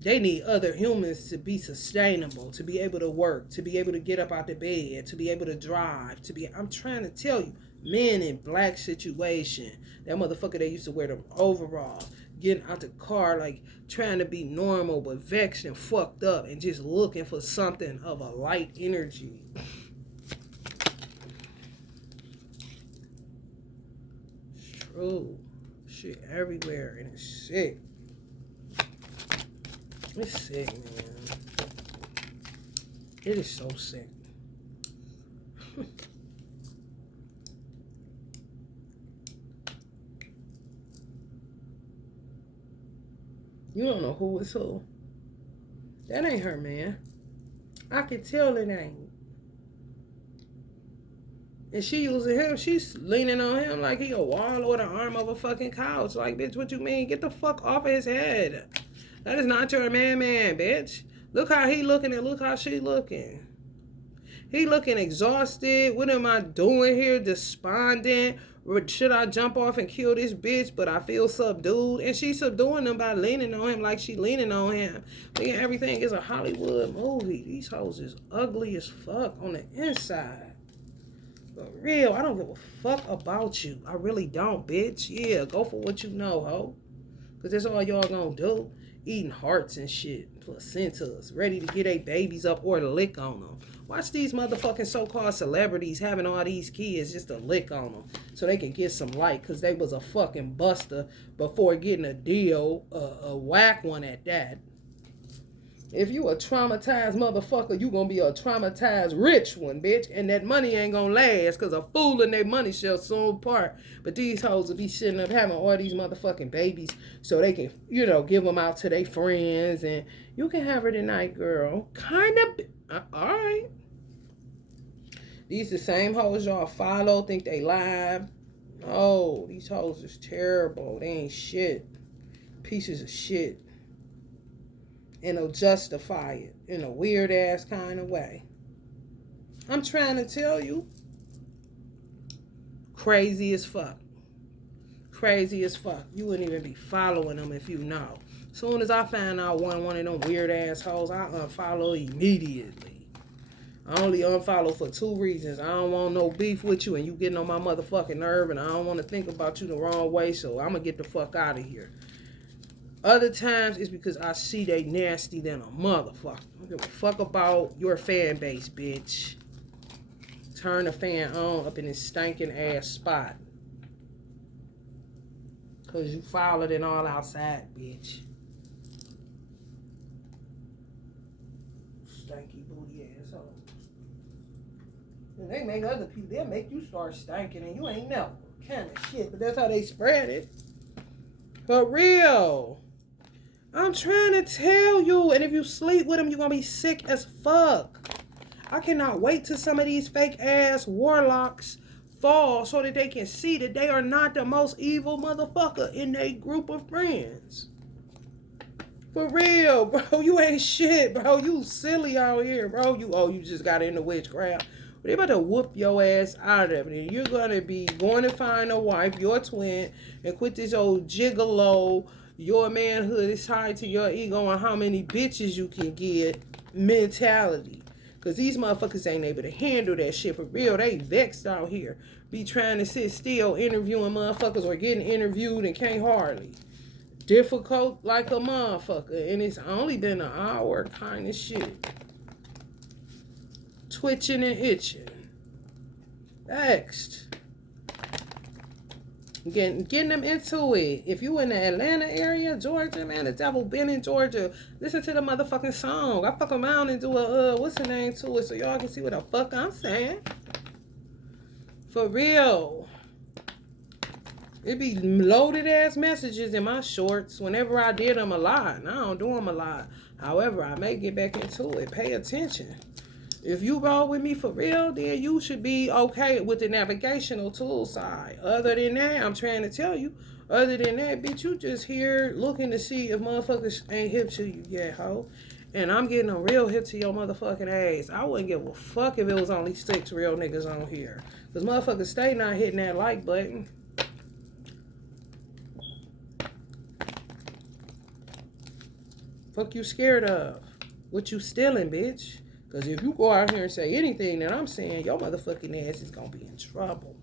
They need other humans to be sustainable, to be able to work, to be able to get up out the bed, to be able to drive, I'm trying to tell you, men in black situation, that motherfucker that used to wear them overalls, getting out the car, like trying to be normal, but vexed and fucked up and just looking for something of a light energy. It's true. Shit everywhere and it's sick. It's sick, man. It is so sick. You don't know who is who. That ain't her, man. I can tell it ain't. And she using him, she's leaning on him like he a wall or the arm of a fucking couch. Like, bitch, what you mean? Get the fuck off of his head. That is not your man, bitch. Look how he looking and look how she looking. He looking exhausted. What am I doing here? Despondent. Should I jump off and kill this bitch? But I feel subdued. And she's subduing them by leaning on him like she leaning on him. Thinking everything is a Hollywood movie. These hoes is ugly as fuck on the inside. For real, I don't give a fuck about you. I really don't, bitch. Yeah, go for what you know, ho. Because that's all y'all gonna do. Eating hearts and shit. Placentas. Ready to get their babies up or to lick on them. Watch these motherfucking so-called celebrities having all these kids just to lick on them. So they can get some light. Because they was a fucking buster before getting a deal. A whack one at that. If you a traumatized motherfucker, you gonna be a traumatized rich one, bitch. And that money ain't gonna last, because a fool and their money shall soon part. But these hoes will be sitting up having all these motherfucking babies so they can, you know, give them out to their friends. And you can have her tonight, girl. Kind of, all right. These the same hoes y'all follow, think they live. Oh, these hoes is terrible. They ain't shit. Pieces of shit. And they'll justify it in a weird ass kind of way. I'm trying to tell you. Crazy as fuck. Crazy as fuck. You wouldn't even be following them if you know. Soon as I find out one of them weird assholes, I unfollow immediately. I only unfollow for 2 reasons. I don't want no beef with you and you getting on my motherfucking nerve, and I don't want to think about you the wrong way, so I'm going to get the fuck out of here. Other times it's because I see they nasty than a motherfucker. I don't give a fuck about your fan base, bitch. Turn the fan on up in this stinking ass spot. Cause you fouler than all outside, bitch. Stanky booty asshole. And they make other people, they'll make you start stinking and you ain't never kind of shit. But that's how they spread it. For real. I'm trying to tell you, and if you sleep with them, you're going to be sick as fuck. I cannot wait till some of these fake ass warlocks fall so that they can see that they are not the most evil motherfucker in their group of friends. For real, bro. You ain't shit, bro. You silly out here, bro. You just got into witchcraft. But they about to whoop your ass out of it. And you're going to be going to find a wife, your twin, and quit this old gigolo, your manhood is tied to your ego and how many bitches you can get mentality. Because these motherfuckers ain't able to handle that shit for real. They vexed out here. Be trying to sit still interviewing motherfuckers or getting interviewed and can't hardly. Difficult like a motherfucker. And it's only been an hour kind of shit. Twitching and itching. Vexed. Getting them into it. If you in the Atlanta area, Georgia, man, the devil been in Georgia. Listen to the motherfucking song. I fuck around and do a, what's the name to it so y'all can see what the fuck I'm saying. For real. It be loaded ass messages in my shorts whenever I did them a lot. And I don't do them a lot. However, I may get back into it. Pay attention. If you roll with me for real, then you should be okay with the navigational tool side. Other than that, I'm trying to tell you, other than that, bitch, you just here looking to see if motherfuckers ain't hip to you yet, ho. And I'm getting a real hip to your motherfucking ass. I wouldn't give a fuck if it was only 6 real niggas on here. Because motherfuckers stay not hitting that like button. Fuck you scared of? What you stealing, bitch? Because if you go out here and say anything that I'm saying, your motherfucking ass is going to be in trouble.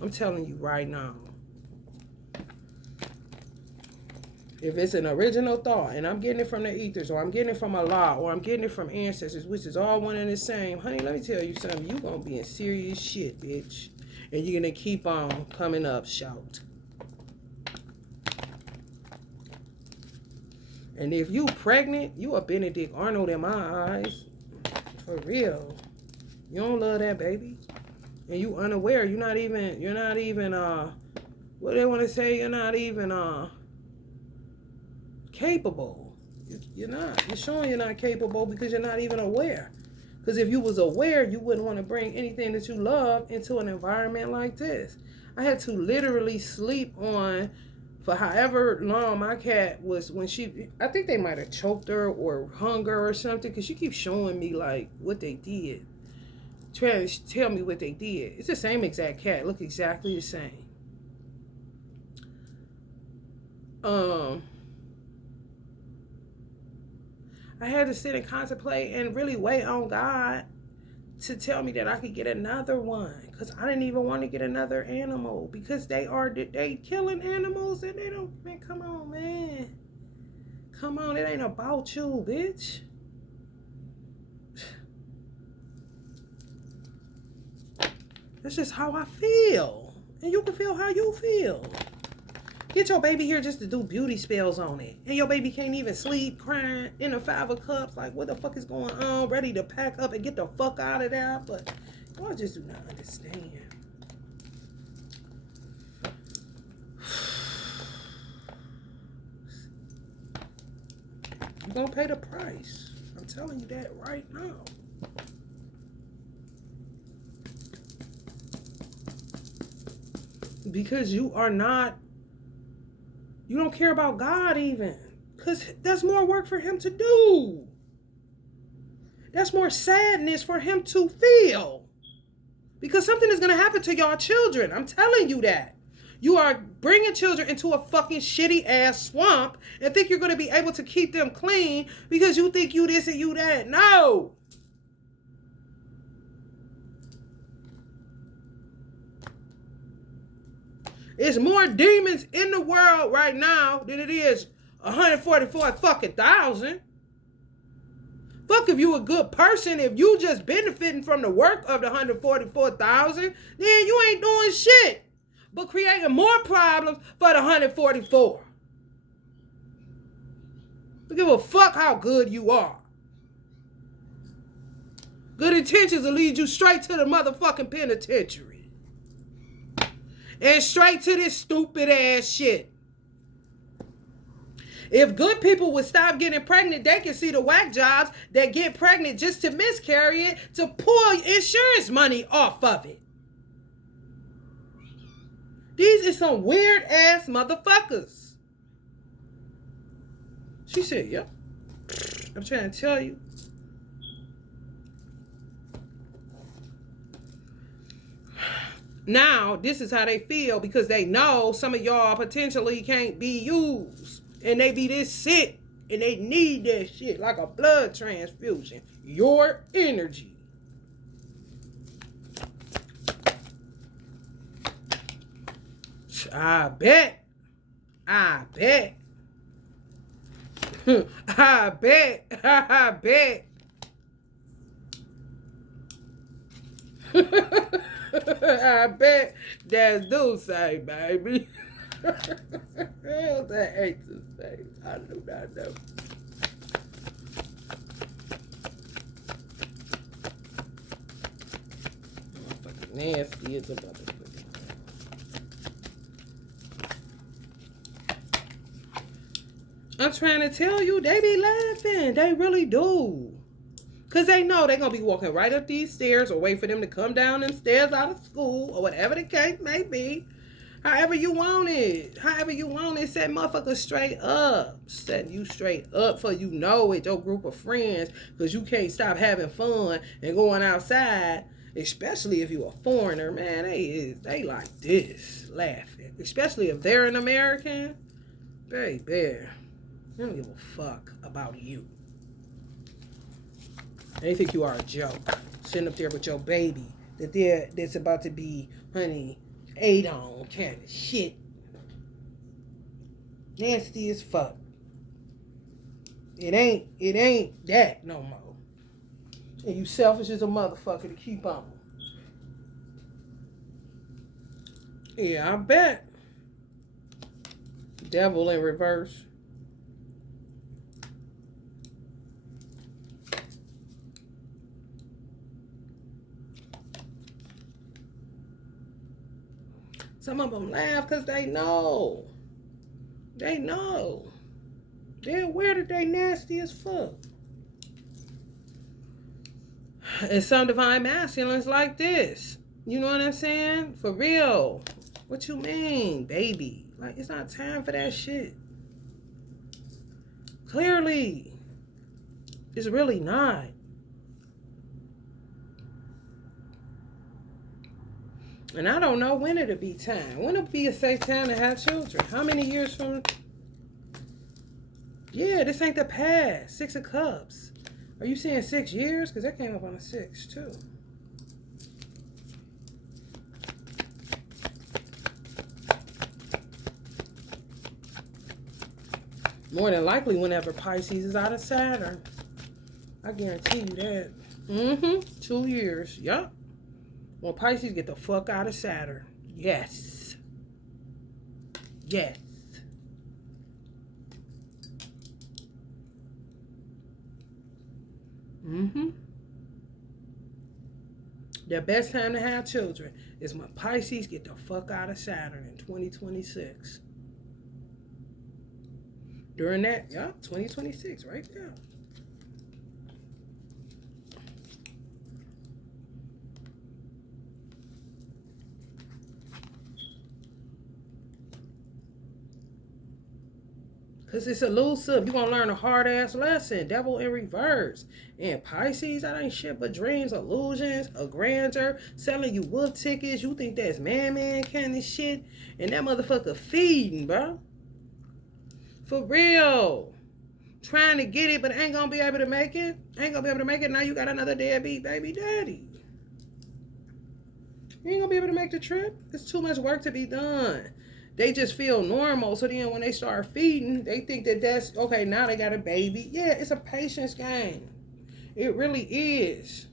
I'm telling you right now. If it's an original thought and I'm getting it from the ethers or I'm getting it from Allah or I'm getting it from ancestors, which is all one and the same, honey, let me tell you something. You're going to be in serious shit, bitch. And you're going to keep on coming up short. And if you pregnant, you a Benedict Arnold in my eyes. For real. You don't love that baby. And you unaware. You're not even, what do they want to say? You're not even, capable. You're not. You're showing you're not capable because you're not even aware. Because if you was aware, you wouldn't want to bring anything that you love into an environment like this. I had to literally sleep on for however long my cat was when she, I think they might have choked her or hung her or something because she keeps showing me like what they did. Trying to tell me what they did. It's the same exact cat. Look exactly the same. I had to sit and contemplate and really wait on God to tell me that I could get another one. Because I didn't even want to get another animal. Because they killing animals and they don't, man, come on, man. Come on, it ain't about you, bitch. That's just how I feel. And you can feel how you feel. Get your baby here just to do beauty spells on it. And your baby can't even sleep, crying in a 5 of cups. Like, what the fuck is going on? Ready to pack up and get the fuck out of there. But y'all just do not understand. You're going to pay the price. I'm telling you that right now. Because you are not, you don't care about God even. Because that's more work for him to do. That's more sadness for him to feel. Because something is going to happen to y'all children. I'm telling you that. You are bringing children into a fucking shitty ass swamp and think you're going to be able to keep them clean because you think you this and you that. No. There's more demons in the world right now than it is 144,000. Fuck if you a good person. If you just benefiting from the work of the 144,000, then you ain't doing shit but creating more problems for the 144. Don't give a fuck how good you are. Good intentions will lead you straight to the motherfucking penitentiary. And straight to this stupid ass shit. If good people would stop getting pregnant, they can see the whack jobs that get pregnant just to miscarry it to pull insurance money off of it. These are some weird ass motherfuckers. She said, yep. I'm trying to tell you. Now, this is how they feel because they know some of y'all potentially can't be used. And they be this sick and they need that shit like a blood transfusion. Your energy. I bet. I bet. I bet. I bet. I bet that's do say, baby. That ain't to say. I do not know. Motherfucking nasty as a motherfucker. I'm trying to tell you, they be laughing. They really do. Because they know they're going to be walking right up these stairs or wait for them to come down them stairs out of school or whatever the case may be. However you want it. However you want it. Set motherfuckers straight up. Setting you straight up for you know it, your group of friends, because you can't stop having fun and going outside, especially if you a foreigner. Man, they like this, laughing. Especially if they're an American. Baby, they don't give a fuck about you. They think you are a joke. Sitting up there with your baby that's about to be, honey, 8 on kind of shit. Nasty as fuck. It ain't that no more. And you selfish as a motherfucker to keep on. Yeah, I bet. Devil in reverse. Some of them laugh because they know. They know. They're aware that they nasty as fuck. And some divine masculines like this. You know what I'm saying? For real. What you mean, baby? Like, it's not time for that shit. Clearly. It's really not. And I don't know when it'll be time. When it'll be a safe time to have children. How many years from... Yeah, this ain't the past. 6 of Cups. Are you saying 6 years? Because that came up on a 6, too. More than likely whenever Pisces is out of Saturn. I guarantee you that. 2 years. Yup. When Pisces get the fuck out of Saturn. Yes. Yes. The best time to have children is when Pisces get the fuck out of Saturn in 2026. During that, 2026, right there. Because it's elusive. You're going to learn a hard-ass lesson. Devil in reverse. And Pisces, that ain't shit but dreams, illusions, a grandeur, selling you wolf tickets. You think that's man kind of shit. And that motherfucker feeding, bro. For real. Trying to get it, but ain't going to be able to make it. Ain't going to be able to make it. Now you got another deadbeat baby daddy. You ain't going to be able to make the trip. It's too much work to be done. they just feel normal. So then when they start feeding, they think that that's okay. Now they got a baby. Yeah, it's a patience game. It really is.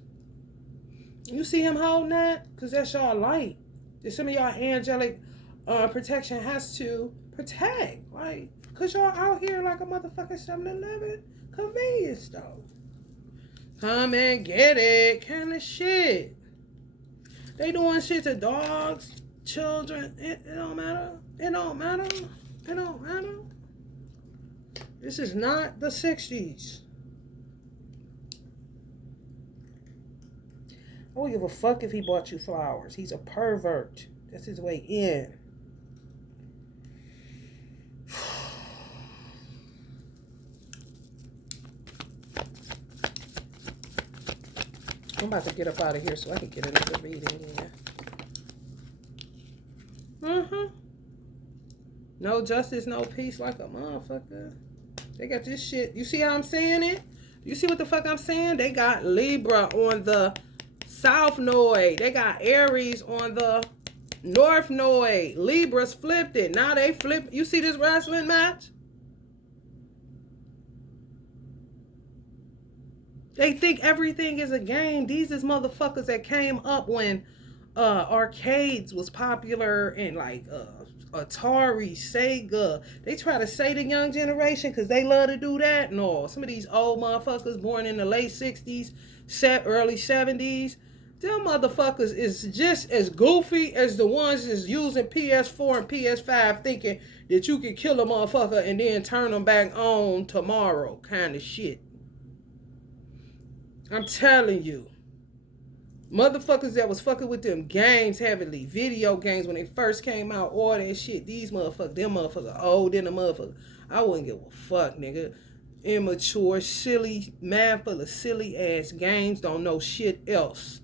You see him holding that? Because that's y'all light. That some of y'all angelic protection has to protect. Like, because y'all out here like a motherfucking 7-Eleven convenience store. Come and get it kind of shit. They doing shit to dogs, children. It don't matter. It don't matter. It don't matter. This is not the 60s. I don't give a fuck if he bought you flowers. He's a pervert. That's his way in. I'm about to get up out of here so I can get another reading in. No justice, no peace like a motherfucker. They got this shit. You see how I'm saying it? You see what the fuck I'm saying? They got Libra on the South Node. They got Aries on the North Node. Libra's flipped it. Now they flip. You see this wrestling match? They think everything is a game. These is motherfuckers that came up when arcades was popular and like Atari, Sega. They try to say the young generation because they love to do that. No, some of these old motherfuckers born in the late 60s, early 70s, them motherfuckers is just as goofy as the ones that's using PS4 and PS5 thinking that you can kill a motherfucker and then turn them back on tomorrow kind of shit. I'm telling you. Motherfuckers that was fucking with them games heavily, video games when they first came out, all that shit. These motherfuckers, them motherfuckers old than a motherfucker. I wouldn't give a fuck, nigga. Immature, silly, man full of silly ass games, don't know shit else.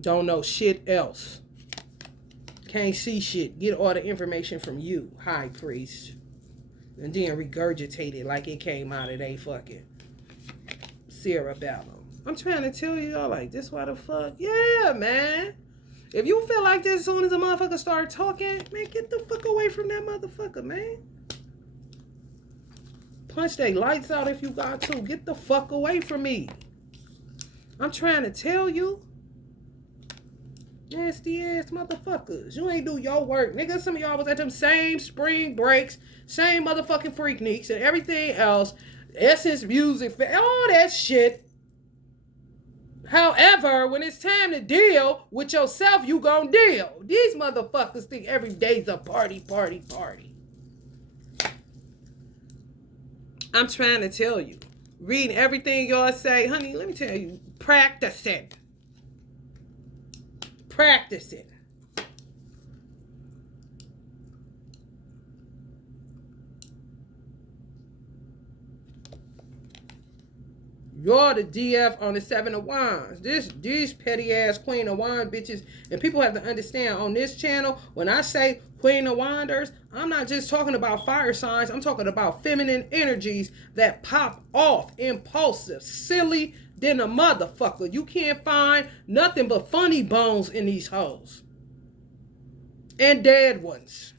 Don't know shit else. Can't see shit. Get all the information from you, high priest. And then regurgitate it like it came out of they fucking cerebellum. I'm trying to tell y'all like this why the fuck. Yeah, man. If you feel like this as soon as a motherfucker start talking, man, get the fuck away from that motherfucker, man. Punch they lights out if you got to. Get the fuck away from me. I'm trying to tell you. Nasty ass motherfuckers. You ain't do your work. Nigga, some of y'all was at them same spring breaks, same motherfucking Freakniks and everything else. Essence music, all that shit. However, when it's time to deal with yourself, you gon' deal. These motherfuckers think every day's a party, party, party. I'm trying to tell you. Reading everything y'all say, honey, let me tell you, practice it. Practice it. You're the DF on the 7 of Wands. These petty ass Queen of Wands bitches, and people have to understand on this channel, when I say Queen of Wanders, I'm not just talking about fire signs. I'm talking about feminine energies that pop off, impulsive, silly, than a motherfucker. You can't find nothing but funny bones in these hoes. And dead ones.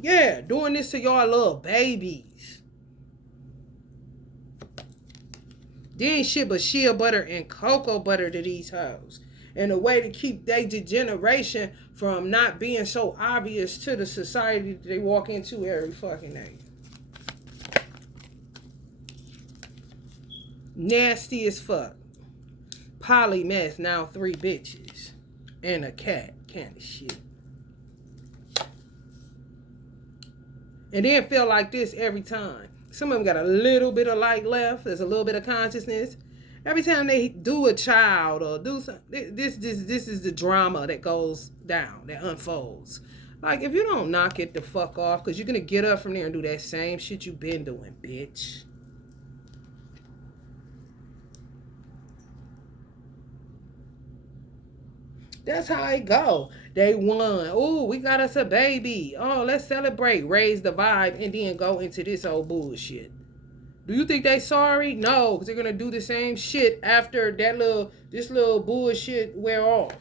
Yeah, doing this to y'all little babies. They ain't shit but shea butter and cocoa butter to these hoes. And a way to keep their degeneration from not being so obvious to the society that they walk into every fucking day. Nasty as fuck. Polymath, now 3 bitches. And a cat. Kind of shit. And then feel like this every time. Some of them got a little bit of light left. There's a little bit of consciousness. Every time they do a child or do something, this is the drama that goes down, that unfolds. Like, if you don't knock it the fuck off, because you're going to get up from there and do that same shit you've been doing, bitch. That's how it go. They won. Oh, we got us a baby. Oh, let's celebrate. Raise the vibe and then go into this old bullshit. Do you think they sorry? No, because they're gonna do the same shit after this little bullshit wear off.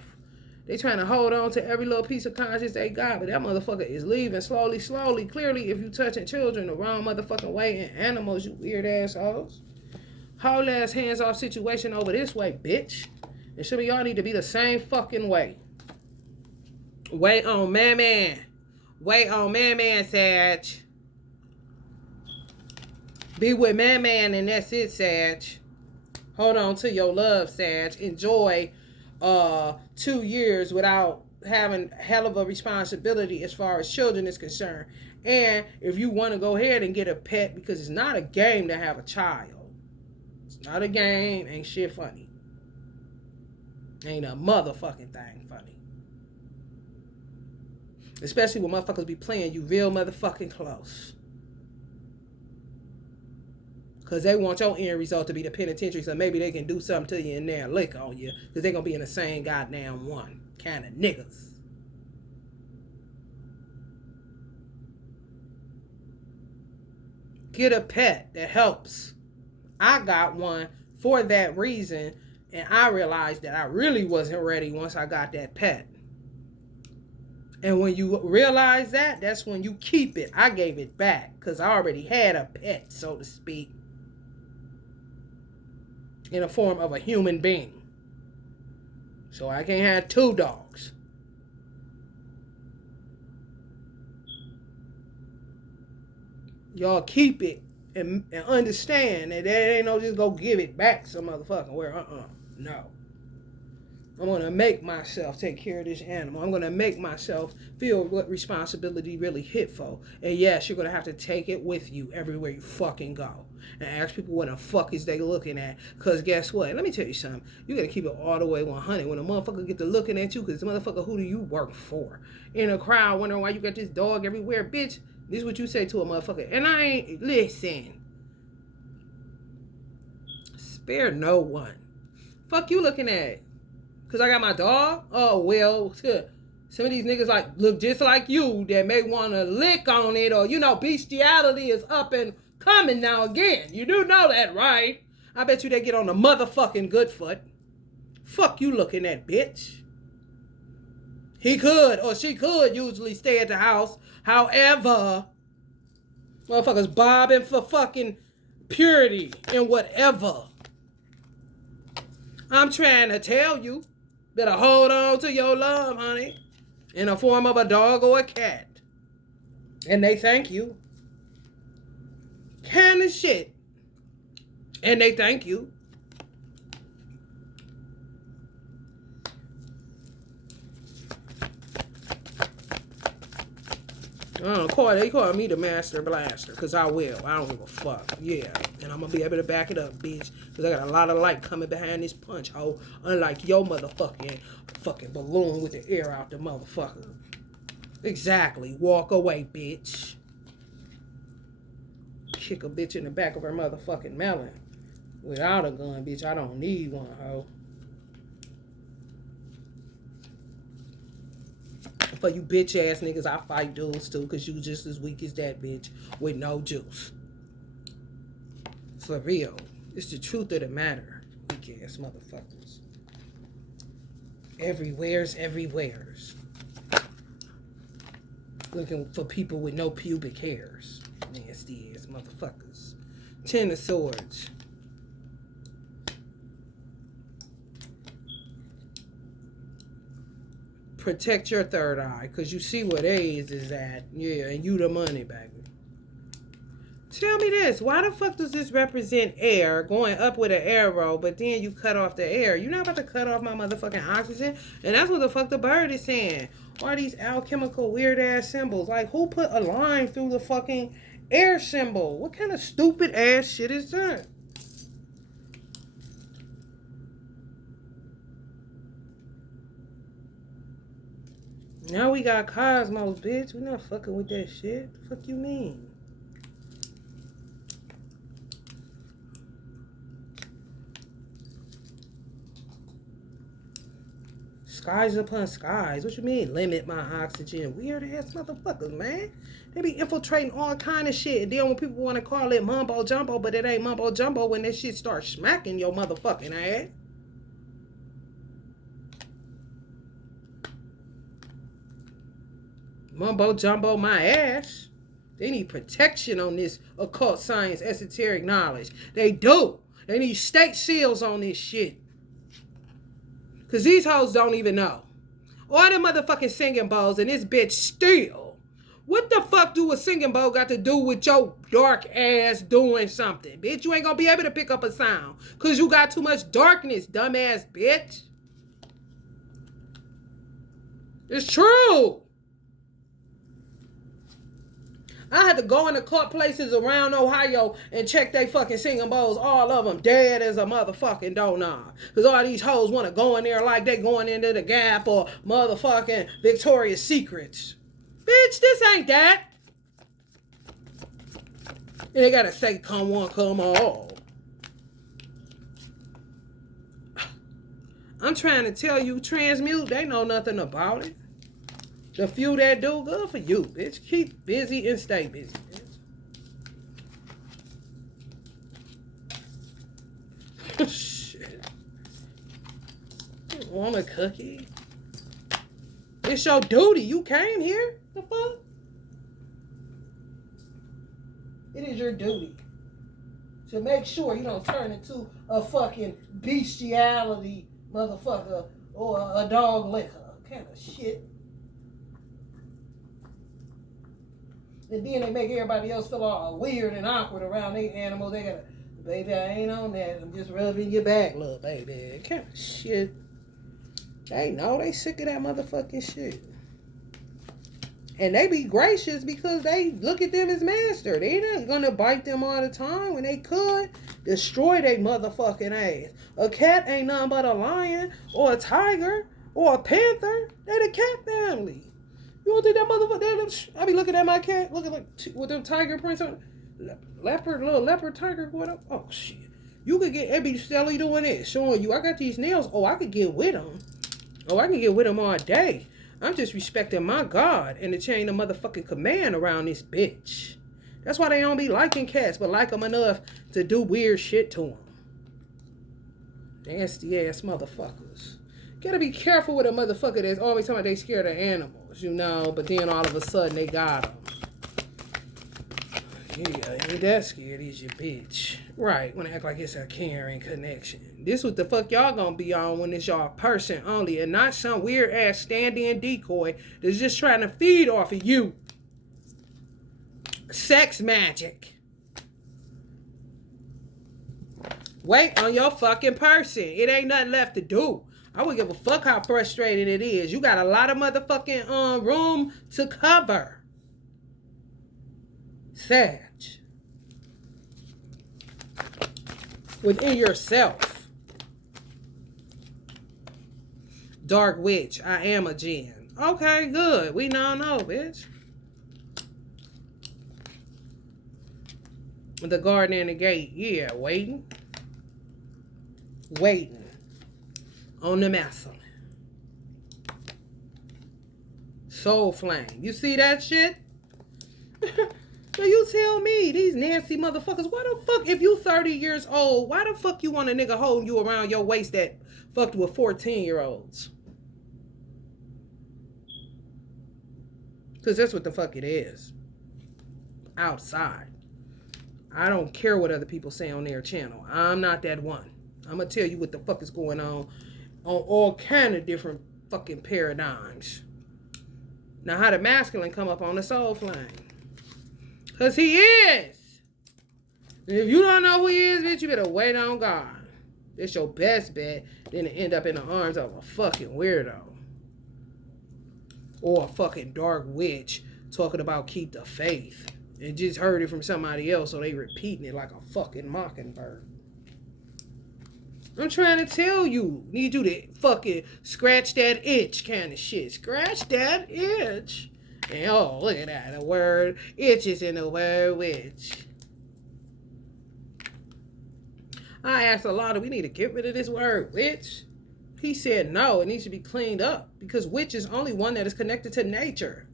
They trying to hold on to every little piece of conscience they got, but that motherfucker is leaving slowly, slowly. Clearly, if you touching children the wrong motherfucking way and animals, you weird assholes. Whole ass hands off situation over this way, bitch. And some of y'all need to be the same fucking way. Wait on man. Wait on man, Sag. Be with man and that's it, Sag. Hold on to your love, Sag. Enjoy 2 years without having hell of a responsibility as far as children is concerned. And if you want to go ahead and get a pet, because it's not a game to have a child. It's not a game. Ain't shit funny. Ain't a motherfucking thing funny. Especially when motherfuckers be playing you real motherfucking close. Because they want your end result to be the penitentiary, so maybe they can do something to you in there and lick on you. Because they're going to be in the same goddamn one. Kind of niggas. Get a pet that helps. I got one for that reason, and I realized that I really wasn't ready once I got that pet. And when you realize that, that's when you keep it. I gave it back because I already had a pet, so to speak, in the form of a human being. So I can't have 2 dogs. Y'all keep it and understand that there ain't no just go give it back some motherfucking where. No. I'm going to make myself take care of this animal. I'm going to make myself feel what responsibility really hit for. And yes, you're going to have to take it with you everywhere you fucking go. And ask people what the fuck is they looking at. Because guess what? Let me tell you something. You got to keep it all the way 100. When a motherfucker get to looking at you, because the motherfucker, who do you work for? In a crowd wondering why you got this dog everywhere. Bitch, this is what you say to a motherfucker. And I ain't, listen. Spare no one. Fuck you looking at. Because I got my dog? Oh, well, some of these niggas like look just like you that may want to lick on it, or, bestiality is up and coming now again. You do know that, right? I bet you they get on the motherfucking good foot. Fuck you looking at, bitch. He could, or she could usually stay at the house. However, motherfuckers bobbing for fucking purity and whatever. I'm trying to tell you. Better hold on to your love, honey. In the form of a dog or a cat. And they thank you. Kind of shit. And they thank you. They call me the master blaster, because I will. I don't give a fuck. Yeah. And I'm going to be able to back it up, bitch. Because I got a lot of light coming behind this punch hole. Unlike your fucking balloon with the air out the motherfucker. Exactly. Walk away, bitch. Kick a bitch in the back of her motherfucking melon. Without a gun, bitch. I don't need one, hoe. For you bitch ass niggas, I fight dudes too, because you just as weak as that bitch with no juice. For real. It's the truth of the matter. Weak ass motherfuckers. Everywheres. Looking for people with no pubic hairs. Nasty ass motherfuckers. 10 of Swords. Protect your third eye, because you see what AIDS is at. Yeah, and you the money, baby. Tell me this. Why the fuck does this represent air going up with an arrow, but then you cut off the air? You're not about to cut off my motherfucking oxygen. And that's what the fuck the bird is saying. Why are these alchemical weird ass symbols? Like, who put a line through the fucking air symbol? What kind of stupid ass shit is that? Now we got Cosmos, bitch. We not fucking with that shit. The fuck you mean? skies upon skies. What you mean, limit my oxygen? Weird ass motherfuckers, man. They be infiltrating all kind of shit. And then when people want to call it mumbo jumbo, but it ain't mumbo jumbo when this shit starts smacking your motherfucking ass. Mumbo jumbo my ass. They need protection on this occult science, esoteric knowledge. They do. They need state seals on this shit. Because these hoes don't even know. All the motherfucking singing bowls and this bitch still. What the fuck do a singing bowl got to do with your dark ass doing something? Bitch, you ain't gonna be able to pick up a sound. Because you got too much darkness, dumbass bitch. It's true. I had to go in the court places around Ohio and check they fucking singing bowls. All of them dead as a motherfucking doorknob. Because all these hoes want to go in there like they going into the Gap or motherfucking Victoria's Secrets. Bitch, this ain't that. And they got to say, come on, come on. I'm trying to tell you, transmute, they know nothing about it. The few that do, good for you, bitch. Keep busy and stay busy, bitch. Shit. Want a cookie? It's your duty. You came here. The fuck? It is your duty to make sure you don't turn into a fucking bestiality motherfucker or a dog licker. Kind of shit. And then they make everybody else feel all weird and awkward around their animals. They gotta, baby, I ain't on that. I'm just rubbing your back, little baby. That kind of shit. They know they sick of that motherfucking shit. And they be gracious because they look at them as master. They not gonna bite them all the time when they could destroy their motherfucking ass. A cat ain't nothing but a lion or a tiger or a panther. They the cat family. You don't think that motherfucker? I be looking at my cat, looking like with them tiger prints on, leopard, little leopard tiger. What up? Oh shit! You could get Ebby Stelly doing this, showing you I got these nails. Oh, I could get with them. Oh, I can get with them all day. I'm just respecting my God and the chain of motherfucking command around this bitch. That's why they don't be liking cats, but like them enough to do weird shit to them. Nasty ass motherfuckers. Gotta be careful with a motherfucker that's always talking about they scared of animals, you know, but then all of a sudden they got them. Yeah, ain't that scared, is you bitch. Right, when I act like it's a caring connection. This what the fuck y'all gonna be on when it's y'all person only and not some weird ass stand-in decoy that's just trying to feed off of you. Sex magic. Wait on your fucking person. It ain't nothing left to do. I wouldn't give a fuck how frustrating it is. You got a lot of motherfucking room to cover. Sag. Within yourself. Dark witch. I am a jinn. Okay, good. We now know, bitch. The garden and the gate. Yeah, waiting. Waiting. On the masculine. Soul flame. You see that shit? So you tell me, these nasty motherfuckers, why the fuck, if you 30 years old, why the fuck you want a nigga holding you around your waist that fucked with 14-year-olds? Because that's what the fuck it is. Outside. I don't care what other people say on their channel. I'm not that one. I'm going to tell you what the fuck is going on all kind of different fucking paradigms. Now, how the masculine come up on the soul flame? Because he is. And if you don't know who he is, bitch, you better wait on God. It's your best bet than to end up in the arms of a fucking weirdo. Or a fucking dark witch talking about keep the faith. And just heard it from somebody else, so they repeating it like a fucking mockingbird. I'm trying to tell you. Need you to fucking scratch that itch kind of shit. Scratch that itch. And oh, look at that. The word itch is in the word witch. I asked a lot of, we need to get rid of this word witch. He said no, it needs to be cleaned up because witch is only one that is connected to nature.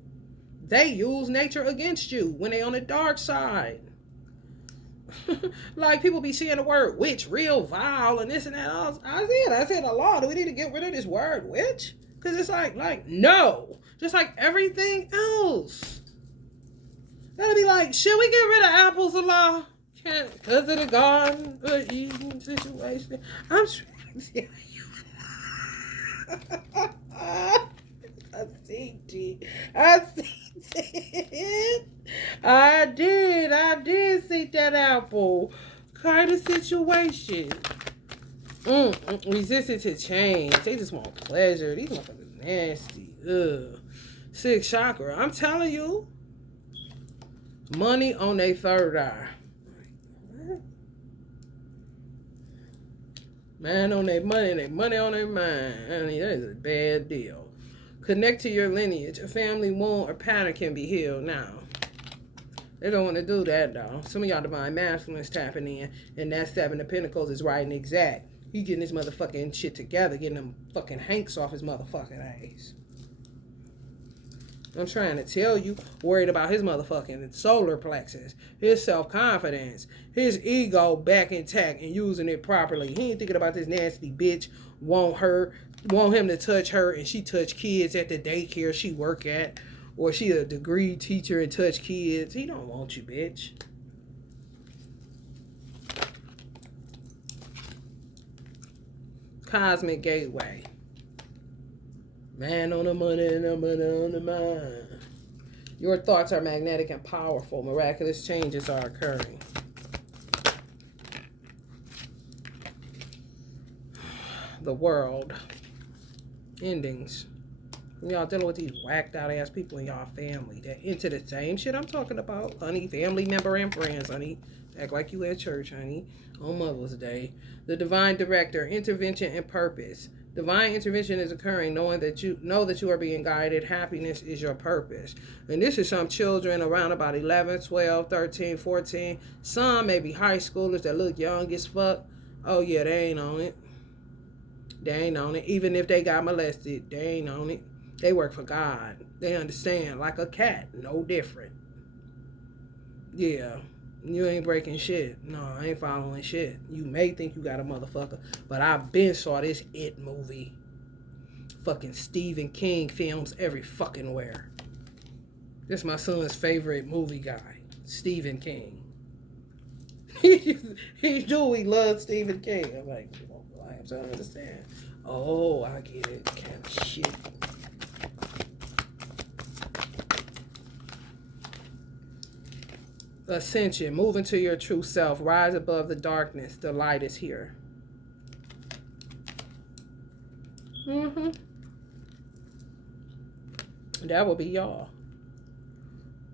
They use nature against you when they on the dark side. Like people be seeing the word witch real vile and this and that. I said, Allah, do we need to get rid of this word witch? Because it's like no, just like everything else. That'll be like, should we get rid of apples, Allah? Can't because of the Garden of Eden situation. I'm trying to tell you. I see it. I did see that apple. Kind of situation. Resistant to change. They just want pleasure. These motherfuckers nasty. Ugh. Sixth chakra. I'm telling you. Money on their third eye. Man on their money and their money on their mind. I mean, that is a bad deal. Connect to your lineage. A family wound or pattern can be healed now. They don't want to do that, though. Some of y'all divine masculines tapping in, and that Seven of Pentacles is right and exact. He getting his motherfucking shit together, getting them fucking hanks off his motherfucking ass. I'm trying to tell you, worried about his motherfucking solar plexus, his self-confidence, his ego back intact and using it properly. He ain't thinking about this nasty bitch want him to touch her and she touch kids at the daycare she work at, or she a degree teacher and touch kids. He don't want you, bitch. Cosmic gateway. Man on the money and the money on the mind. Your thoughts are magnetic and powerful. Miraculous changes are occurring. The world. Endings. Y'all dealing with these whacked out ass people in y'all family that into the same shit I'm talking about, honey. Family member and friends, honey. Act like you at church, honey. On Mother's Day. The divine director, intervention and purpose. Divine intervention is occurring knowing that you know that you are being guided. Happiness is your purpose. And this is some children around about 11, 12, 13, 14. Some maybe high schoolers that look young as fuck. Oh yeah, they ain't on it. They ain't on it. Even if they got molested, they ain't on it. They work for God. They understand like a cat. No different. Yeah. You ain't breaking shit. No, I ain't following shit. You may think you got a motherfucker, but I been saw this It movie. Fucking Stephen King films every fucking where. This my son's favorite movie guy, Stephen King. He loves Stephen King. I'm like, I'm trying to understand. Oh, I get it. Kind of shit. Ascension, move into your true self, rise above the darkness, the light is here. That will be y'all.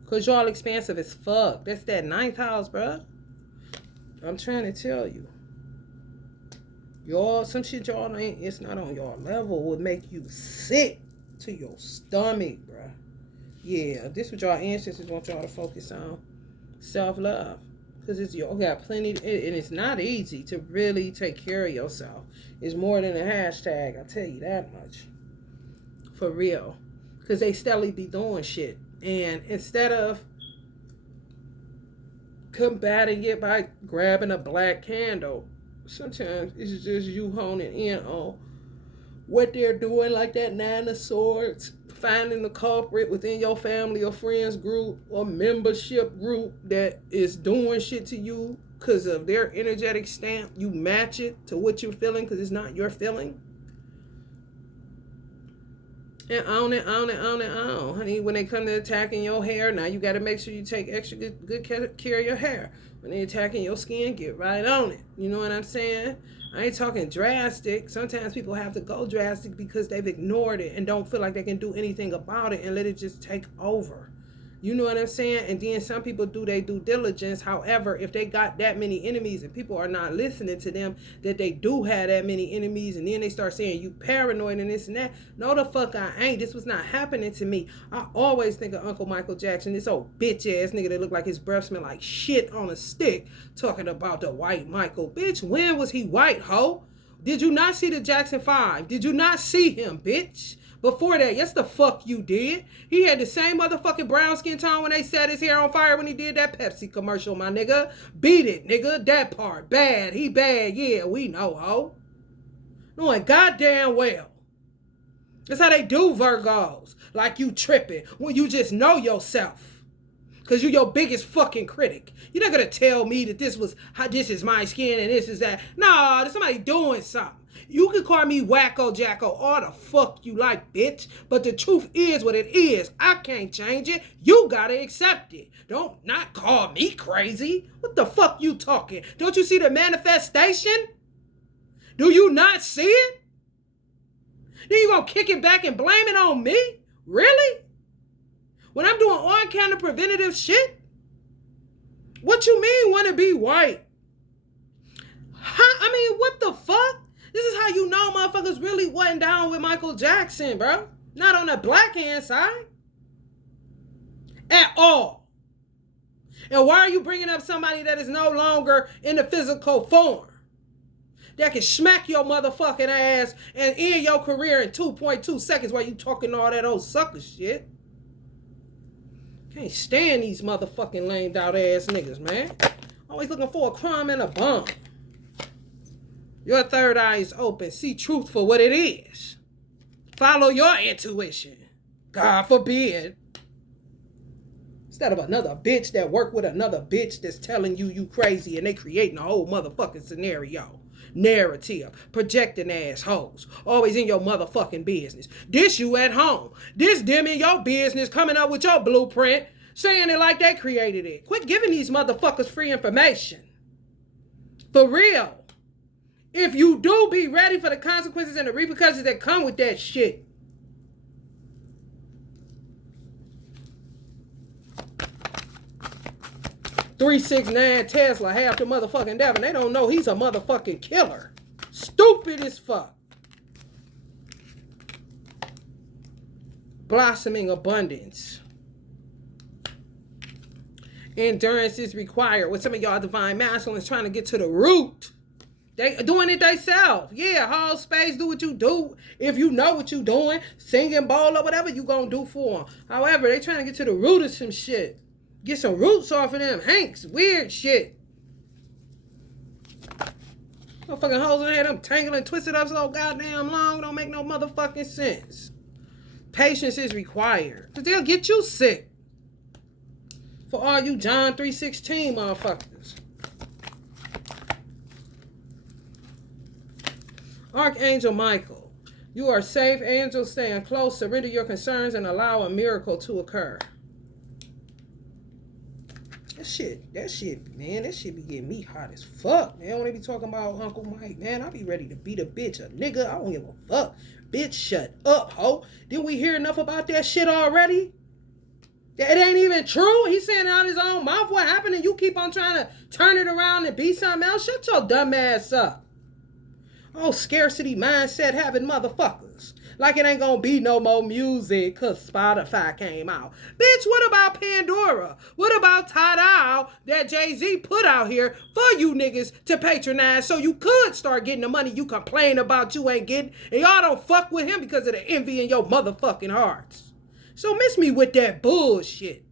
Because y'all expansive as fuck. That's that 9th house, bruh. I'm trying to tell you. Y'all, some shit y'all ain't, it's not on y'all level, would make you sick to your stomach, bruh. Yeah, this what y'all ancestors want y'all to focus on. Self-love, because it's you got plenty and it's not easy to really take care of yourself. It's more than a hashtag, I'll tell you that much, for real, because they steadily be doing shit, and instead of combating it by grabbing a black candle, sometimes it's just you honing in on what they're doing, like that 9 of Swords, finding the culprit within your family or friends group or membership group that is doing shit to you because of their energetic stamp. You match it to what you're feeling because it's not your feeling. And on it, honey. When they come to attacking your hair, now you got to make sure you take extra good care of your hair. When they attacking your skin, get right on it. You know what I'm saying? I ain't talking drastic. Sometimes people have to go drastic because they've ignored it and don't feel like they can do anything about it and let it just take over. You know what I'm saying? And then some people do their due diligence. However, if they got that many enemies and people are not listening to them, that they do have that many enemies, and then they start saying you paranoid and this and that. No, the fuck I ain't. This was not happening to me. I always think of Uncle Michael Jackson, this old bitch ass nigga that looked like his breath smelled like shit on a stick, talking about the white Michael. Bitch, when was he white, ho? Did you not see the Jackson 5? Did you not see him, bitch? Before that, yes the fuck you did. He had the same motherfucking brown skin tone when they set his hair on fire when he did that Pepsi commercial, my nigga. Beat it, nigga. That part. Bad. He bad. Yeah, we know, ho. Knowing goddamn well. That's how they do Virgos. Like you tripping when you just know yourself. Because you your biggest fucking critic. You're not going to tell me that this is my skin and this is that. No, there's somebody doing something. You can call me wacko jacko all the fuck you like, bitch. But the truth is what it is. I can't change it. You gotta accept it. Don't not call me crazy. What the fuck you talking? Don't you see the manifestation? Do you not see it? Then you gonna kick it back and blame it on me? Really? When I'm doing all kind of preventative shit? What you mean wanna be white? I mean, what the fuck? This is how you know motherfuckers really wasn't down with Michael Jackson, bro. Not on the black hand side. At all. And why are you bringing up somebody that is no longer in the physical form? That can smack your motherfucking ass and end your career in 2.2 seconds while you talking all that old sucker shit. Can't stand these motherfucking lamed out ass niggas, man. Always looking for a crime and a bomb. Your third eye is open. See truth for what it is. Follow your intuition. God forbid. Instead of another bitch that work with another bitch that's telling you crazy and they creating a whole motherfucking scenario. Narrative. Projecting assholes. Always in your motherfucking business. This you at home. This them in your business coming up with your blueprint. Saying it like they created it. Quit giving these motherfuckers free information. For real. If you do, be ready for the consequences and the repercussions that come with that shit. .369 Tesla, half the motherfucking devil. They don't know he's a motherfucking killer. Stupid as fuck. Blossoming abundance. Endurance is required. With some of y'all divine masculines trying to get to the root. They doing it themselves. Yeah, hold space, do what you do. If you know what you doing, singing, bowl, or whatever you gonna do for them. However, they trying to get to the root of some shit. Get some roots off of them. Hanks, weird shit. Motherfucking hoes in there, them tangled and twisted up so goddamn long. Don't make no motherfucking sense. Patience is required. Because they'll get you sick. For all you John 3:16 motherfuckers. Archangel Michael, you are safe. Angels stand close. Surrender your concerns and allow a miracle to occur. That shit, man, that shit be getting me hot as fuck, man. When they be talking about Uncle Mike, man, I be ready to beat a bitch, a nigga. I don't give a fuck. Bitch, shut up, ho. Didn't we hear enough about that shit already? It ain't even true. He's saying out his own mouth what happened and you keep on trying to turn it around and be something else. Shut your dumb ass up. Oh, scarcity mindset having motherfuckers. Like it ain't gonna be no more music because Spotify came out. Bitch, what about Pandora? What about Tidal that Jay-Z put out here for you niggas to patronize so you could start getting the money you complain about you ain't getting? And y'all don't fuck with him because of the envy in your motherfucking hearts. So miss me with that bullshit.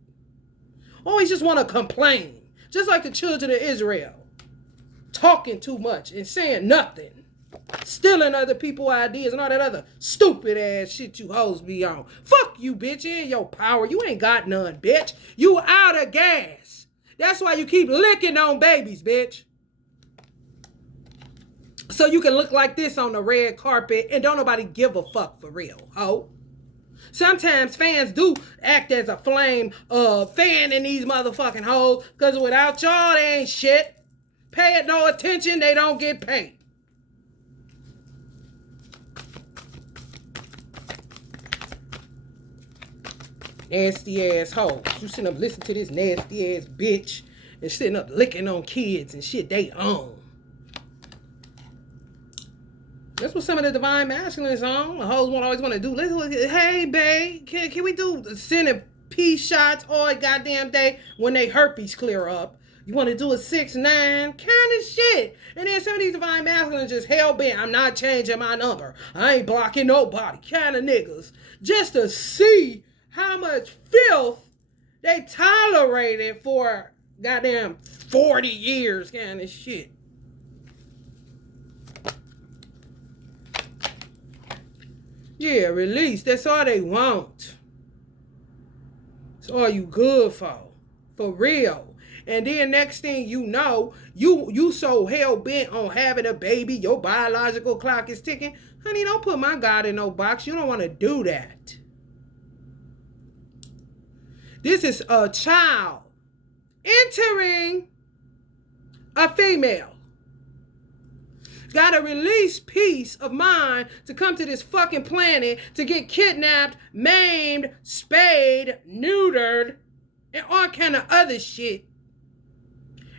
Always just want to complain. Just like the children of Israel. Talking too much and saying nothing. Stealing other people's ideas and all that other stupid ass shit you hoes be on. Fuck you, bitch. You ain't your power. You ain't got none, bitch. You out of gas. That's why you keep licking on babies, bitch. So you can look like this on the red carpet and don't nobody give a fuck for real, ho. Sometimes fans do act as a flame fan in these motherfucking hoes because without y'all, they ain't shit. Pay it no attention, they don't get paid. Nasty ass hoes. You sitting up listening to this nasty ass bitch and sitting up licking on kids and shit they own. That's what some of the divine masculines on. The hoes won't always want to do. Listen, hey, babe, can we do centipede shots all goddamn day when they herpes clear up? You want to do a 6'9", kind of shit. And then some of these divine masculines just hell-bent. I'm not changing my number. I ain't blocking nobody. Kind of niggas. Just to see how much filth they tolerated for goddamn 40 years kind of shit. Yeah, release. That's all they want. That's all you good for. For real. And then next thing you know, you so hell-bent on having a baby, your biological clock is ticking. Honey, don't put my God in no box. You don't want to do that. This is a child entering a female. Gotta release peace of mind to come to this fucking planet to get kidnapped, maimed, spayed, neutered, and all kind of other shit.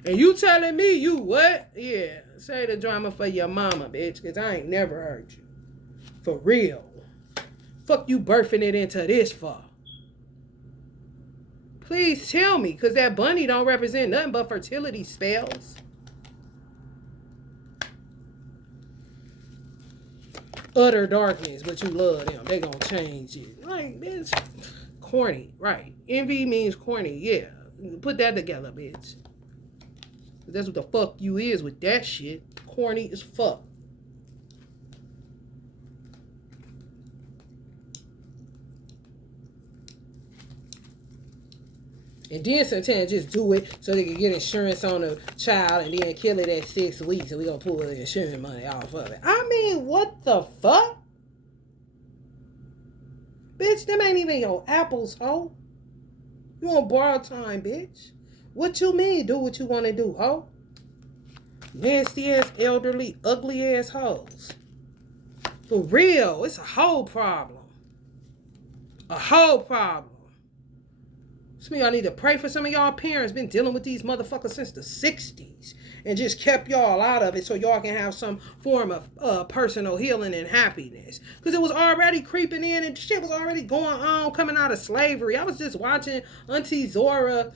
And you telling me you what? Yeah, say the drama for your mama, bitch, because I ain't never heard you. For real. Fuck you birthing it into this for? Please tell me, because that bunny don't represent nothing but fertility spells. Utter darkness, but you love them. They gonna change it. Like, bitch, corny, right? Envy means corny, yeah. Put that together, bitch. That's what the fuck you is with that shit. Corny as fuck. And then sometimes just do it so they can get insurance on the child and then kill it at 6 weeks and we gonna pull the insurance money off of it. I mean, what the fuck? Bitch, them ain't even your apples, ho. You on borrowed time, bitch. What you mean, do what you want to do, ho? Nasty ass, elderly, ugly ass hoes. For real, it's a whole problem. A whole problem. Some of y'all need to pray for some of y'all parents been dealing with these motherfuckers since the 60s and just kept y'all out of it so y'all can have some form of personal healing and happiness. Because it was already creeping in and shit was already going on coming out of slavery. I was just watching Auntie Zora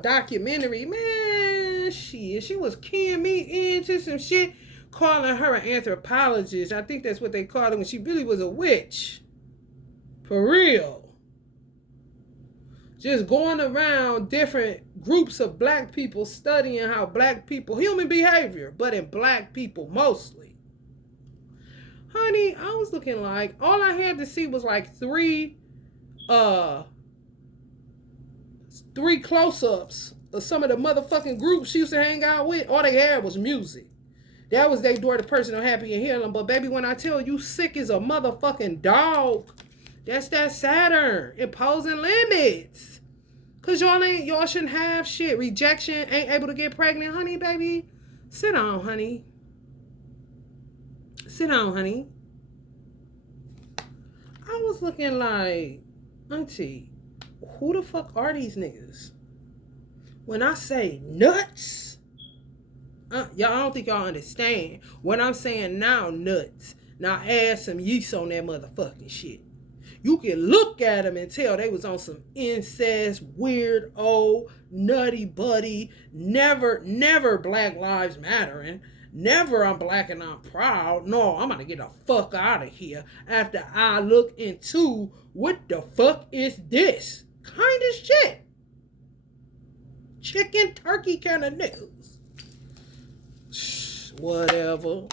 documentary. Man, she was keying me into some shit, calling her an anthropologist. I think that's what they called her when she really was a witch. For real. Just going around different groups of black people studying how black people, human behavior, but in black people mostly. Honey, I was looking like, all I had to see was like three close-ups of some of the motherfucking groups she used to hang out with. All they had was music. That was they door to personal happy and healing. But baby, when I tell you sick as a motherfucking dog, that's that Saturn imposing limits. Cause y'all shouldn't have shit. Rejection, ain't able to get pregnant, honey, baby. Sit down, honey. Sit down, honey. I was looking like, Auntie, who the fuck are these niggas? When I say nuts, y'all, I don't think y'all understand. What I'm saying now, nuts. Now add some yeast on that motherfucking shit. You can look at them and tell they was on some incest, weird, old, nutty buddy, never Black Lives Mattering, never I'm black and I'm proud. No, I'm gonna get the fuck out of here after I look into what the fuck is this kind of shit. Chicken turkey kind of niggas. Whatever,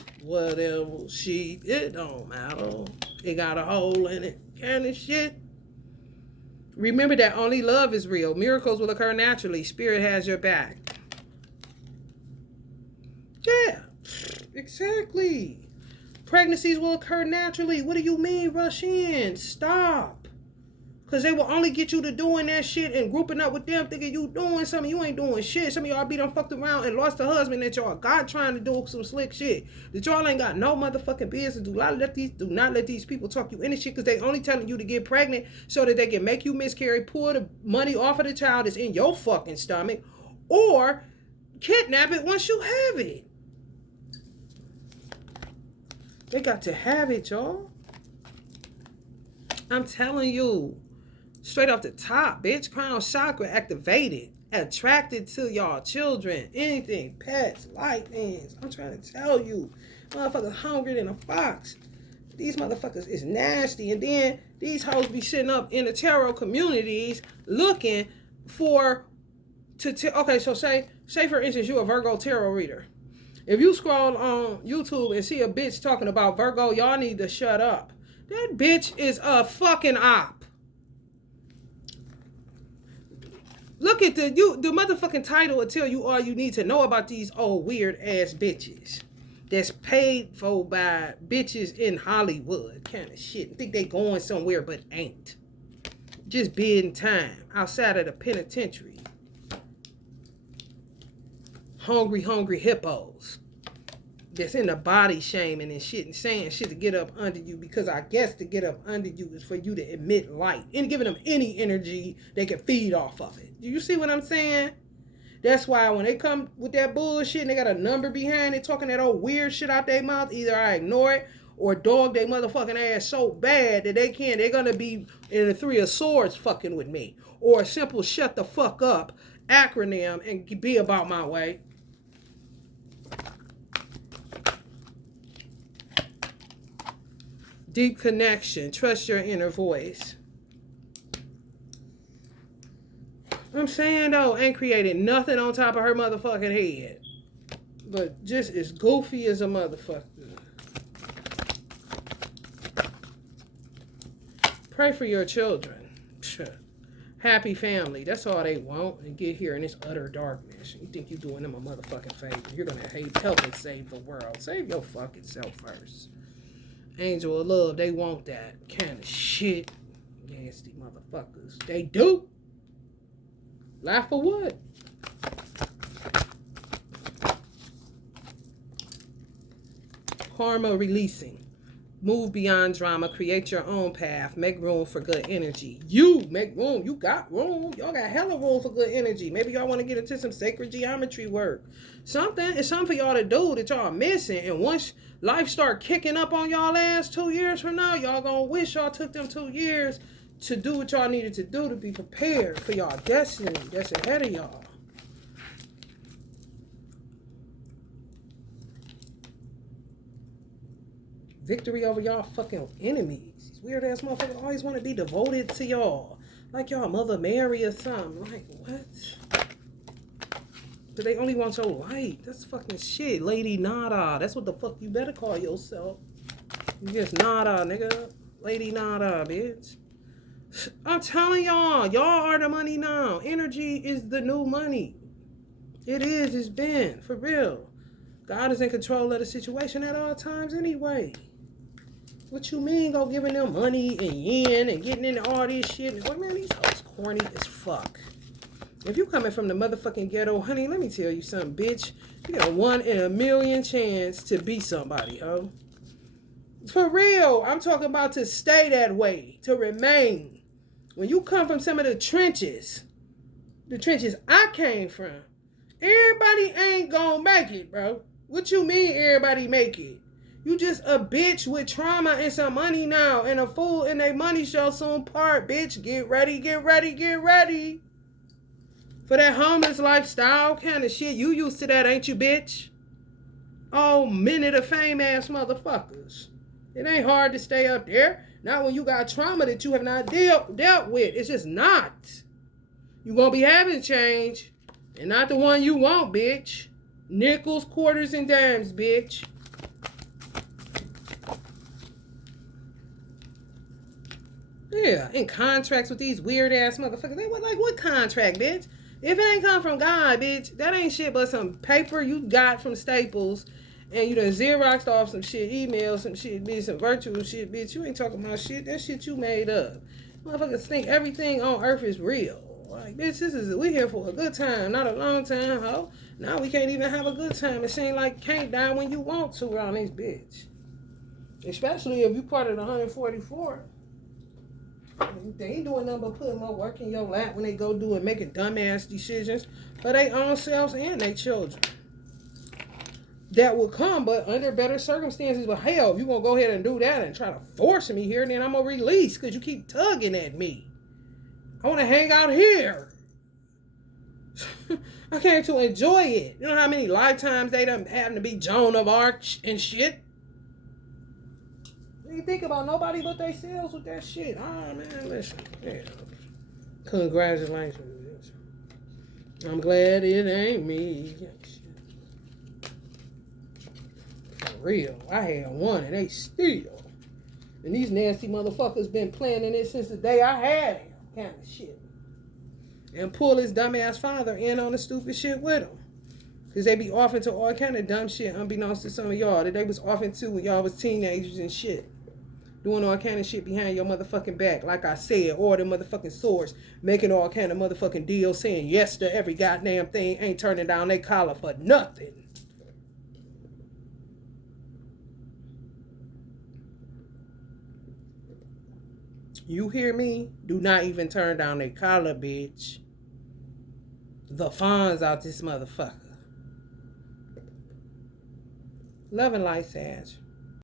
shit, it don't matter. It got a hole in it. Kind of shit. Remember that only love is real. Miracles will occur naturally. Spirit has your back. Yeah, exactly. Pregnancies will occur naturally. What do you mean rush in? Stop. Because they will only get you to doing that shit and grouping up with them thinking you doing something. You ain't doing shit. Some of y'all be done fucked around and lost a husband that y'all got trying to do some slick shit that y'all ain't got no motherfucking business. Do not let these people talk you into shit because they only telling you to get pregnant so that they can make you miscarry, pull the money off of the child that's in your fucking stomach, or kidnap it once you have it. They got to have it, y'all. I'm telling you. Straight off the top, bitch. Crown chakra activated. Attracted to y'all children. Anything. Pets. Light things. I'm trying to tell you. Motherfuckers hungry than a fox. These motherfuckers is nasty. And then these hoes be sitting up in the tarot communities looking for okay, so say for instance you a Virgo tarot reader. If you scroll on YouTube and see a bitch talking about Virgo, y'all need to shut up. That bitch is a fucking op. Look at the motherfucking title will tell you all you need to know about these old weird ass bitches that's paid for by bitches in Hollywood kind of shit. Think they going somewhere but ain't. Just bidding time outside of the penitentiary. Hungry hippos that's in the body shaming and shit and saying shit to get up under you, because I guess to get up under you is for you to emit light and giving them any energy they can feed off of it. Do you see what I'm saying? That's why when they come with that bullshit and they got a number behind it talking that old weird shit out their mouth, either I ignore it or dog they motherfucking ass so bad that they're gonna be in the 3 of swords fucking with me, or a simple shut the fuck up acronym and be about my way. Deep connection. Trust your inner voice. I'm saying though, ain't created nothing on top of her motherfucking head. But just as goofy as a motherfucker. Pray for your children. Happy family. That's all they want. And get here in this utter darkness. You think you're doing them a motherfucking favor. You're going to help and save the world. Save your fucking self first. Angel of love, they want that kind of shit. Nasty motherfuckers. They do. Laugh for what? Karma releasing. Move beyond drama. Create your own path. Make room for good energy. You make room. You got room. Y'all got hella room for good energy. Maybe y'all want to get into some sacred geometry work. It's something for y'all to do that y'all missing. And once life start kicking up on y'all ass 2 years from now, y'all gonna wish y'all took them 2 years to do what y'all needed to do to be prepared for y'all destiny that's ahead of y'all. Victory over y'all fucking enemies. These weird ass motherfuckers always want to be devoted to y'all. Like y'all Mother Mary or something. Like, what? But they only want your light. That's fucking shit. Lady Nada. That's what the fuck you better call yourself. You just Nada, nigga. Lady Nada, bitch. I'm telling y'all. Y'all are the money now. Energy is the new money. It is. It's been. For real. God is in control of the situation at all times anyway. What you mean go giving them money and yen and getting into all this shit? Well, man, these hoes corny as fuck. If you coming from the motherfucking ghetto, honey, let me tell you something, bitch. You got a 1 in a million chance to be somebody, ho. For real, I'm talking about to stay that way, to remain. When you come from some of the trenches I came from, everybody ain't gonna make it, bro. What you mean everybody make it? You just a bitch with trauma and some money now, and a fool in a money shall soon part, bitch. Get ready, get ready, get ready. For that homeless lifestyle kind of shit. You used to that, ain't you, bitch? Oh, minute of fame ass motherfuckers. It ain't hard to stay up there. Not when you got trauma that you have not dealt with. It's just not. You gonna be having change. And not the one you want, bitch. Nickels, quarters, and dimes, bitch. Yeah, in contracts with these weird ass motherfuckers. They were like, what contract, bitch? If it ain't come from God, bitch, that ain't shit but some paper you got from Staples and you done Xeroxed off some shit, emailed some shit, bitch, some virtual shit, bitch. You ain't talking about shit. That shit you made up. Motherfuckers think everything on earth is real. Like, bitch, we here for a good time, not a long time, ho. Now we can't even have a good time. It seems like can't die when you want to around this bitch. Especially if you part of the 144. They ain't doing nothing but putting more work in your lap when they go do it, making dumbass decisions for their own selves and their children. That will come, but under better circumstances. But hell, if you gonna go ahead and do that and try to force me here, then I'm gonna release because you keep tugging at me. I want to hang out here. I came to enjoy it. You know how many lifetimes they done having to be Joan of Arc and shit? You think about nobody but themselves with that shit. Oh man, listen. Yeah. Congratulations. I'm glad it ain't me. For real. I had one and they still. And these nasty motherfuckers been planning it since the day I had him. Kind of shit. And pull his dumbass father in on the stupid shit with him. Because they be offering to all kind of dumb shit unbeknownst to some of y'all that they was offering to when y'all was teenagers and shit. Doing all kind of shit behind your motherfucking back. Like I said, or the motherfucking source. Making all kind of motherfucking deals. Saying yes to every goddamn thing. Ain't turning down their collar for nothing. You hear me? Do not even turn down their collar, bitch. The funds out this motherfucker. Love and light, Sag.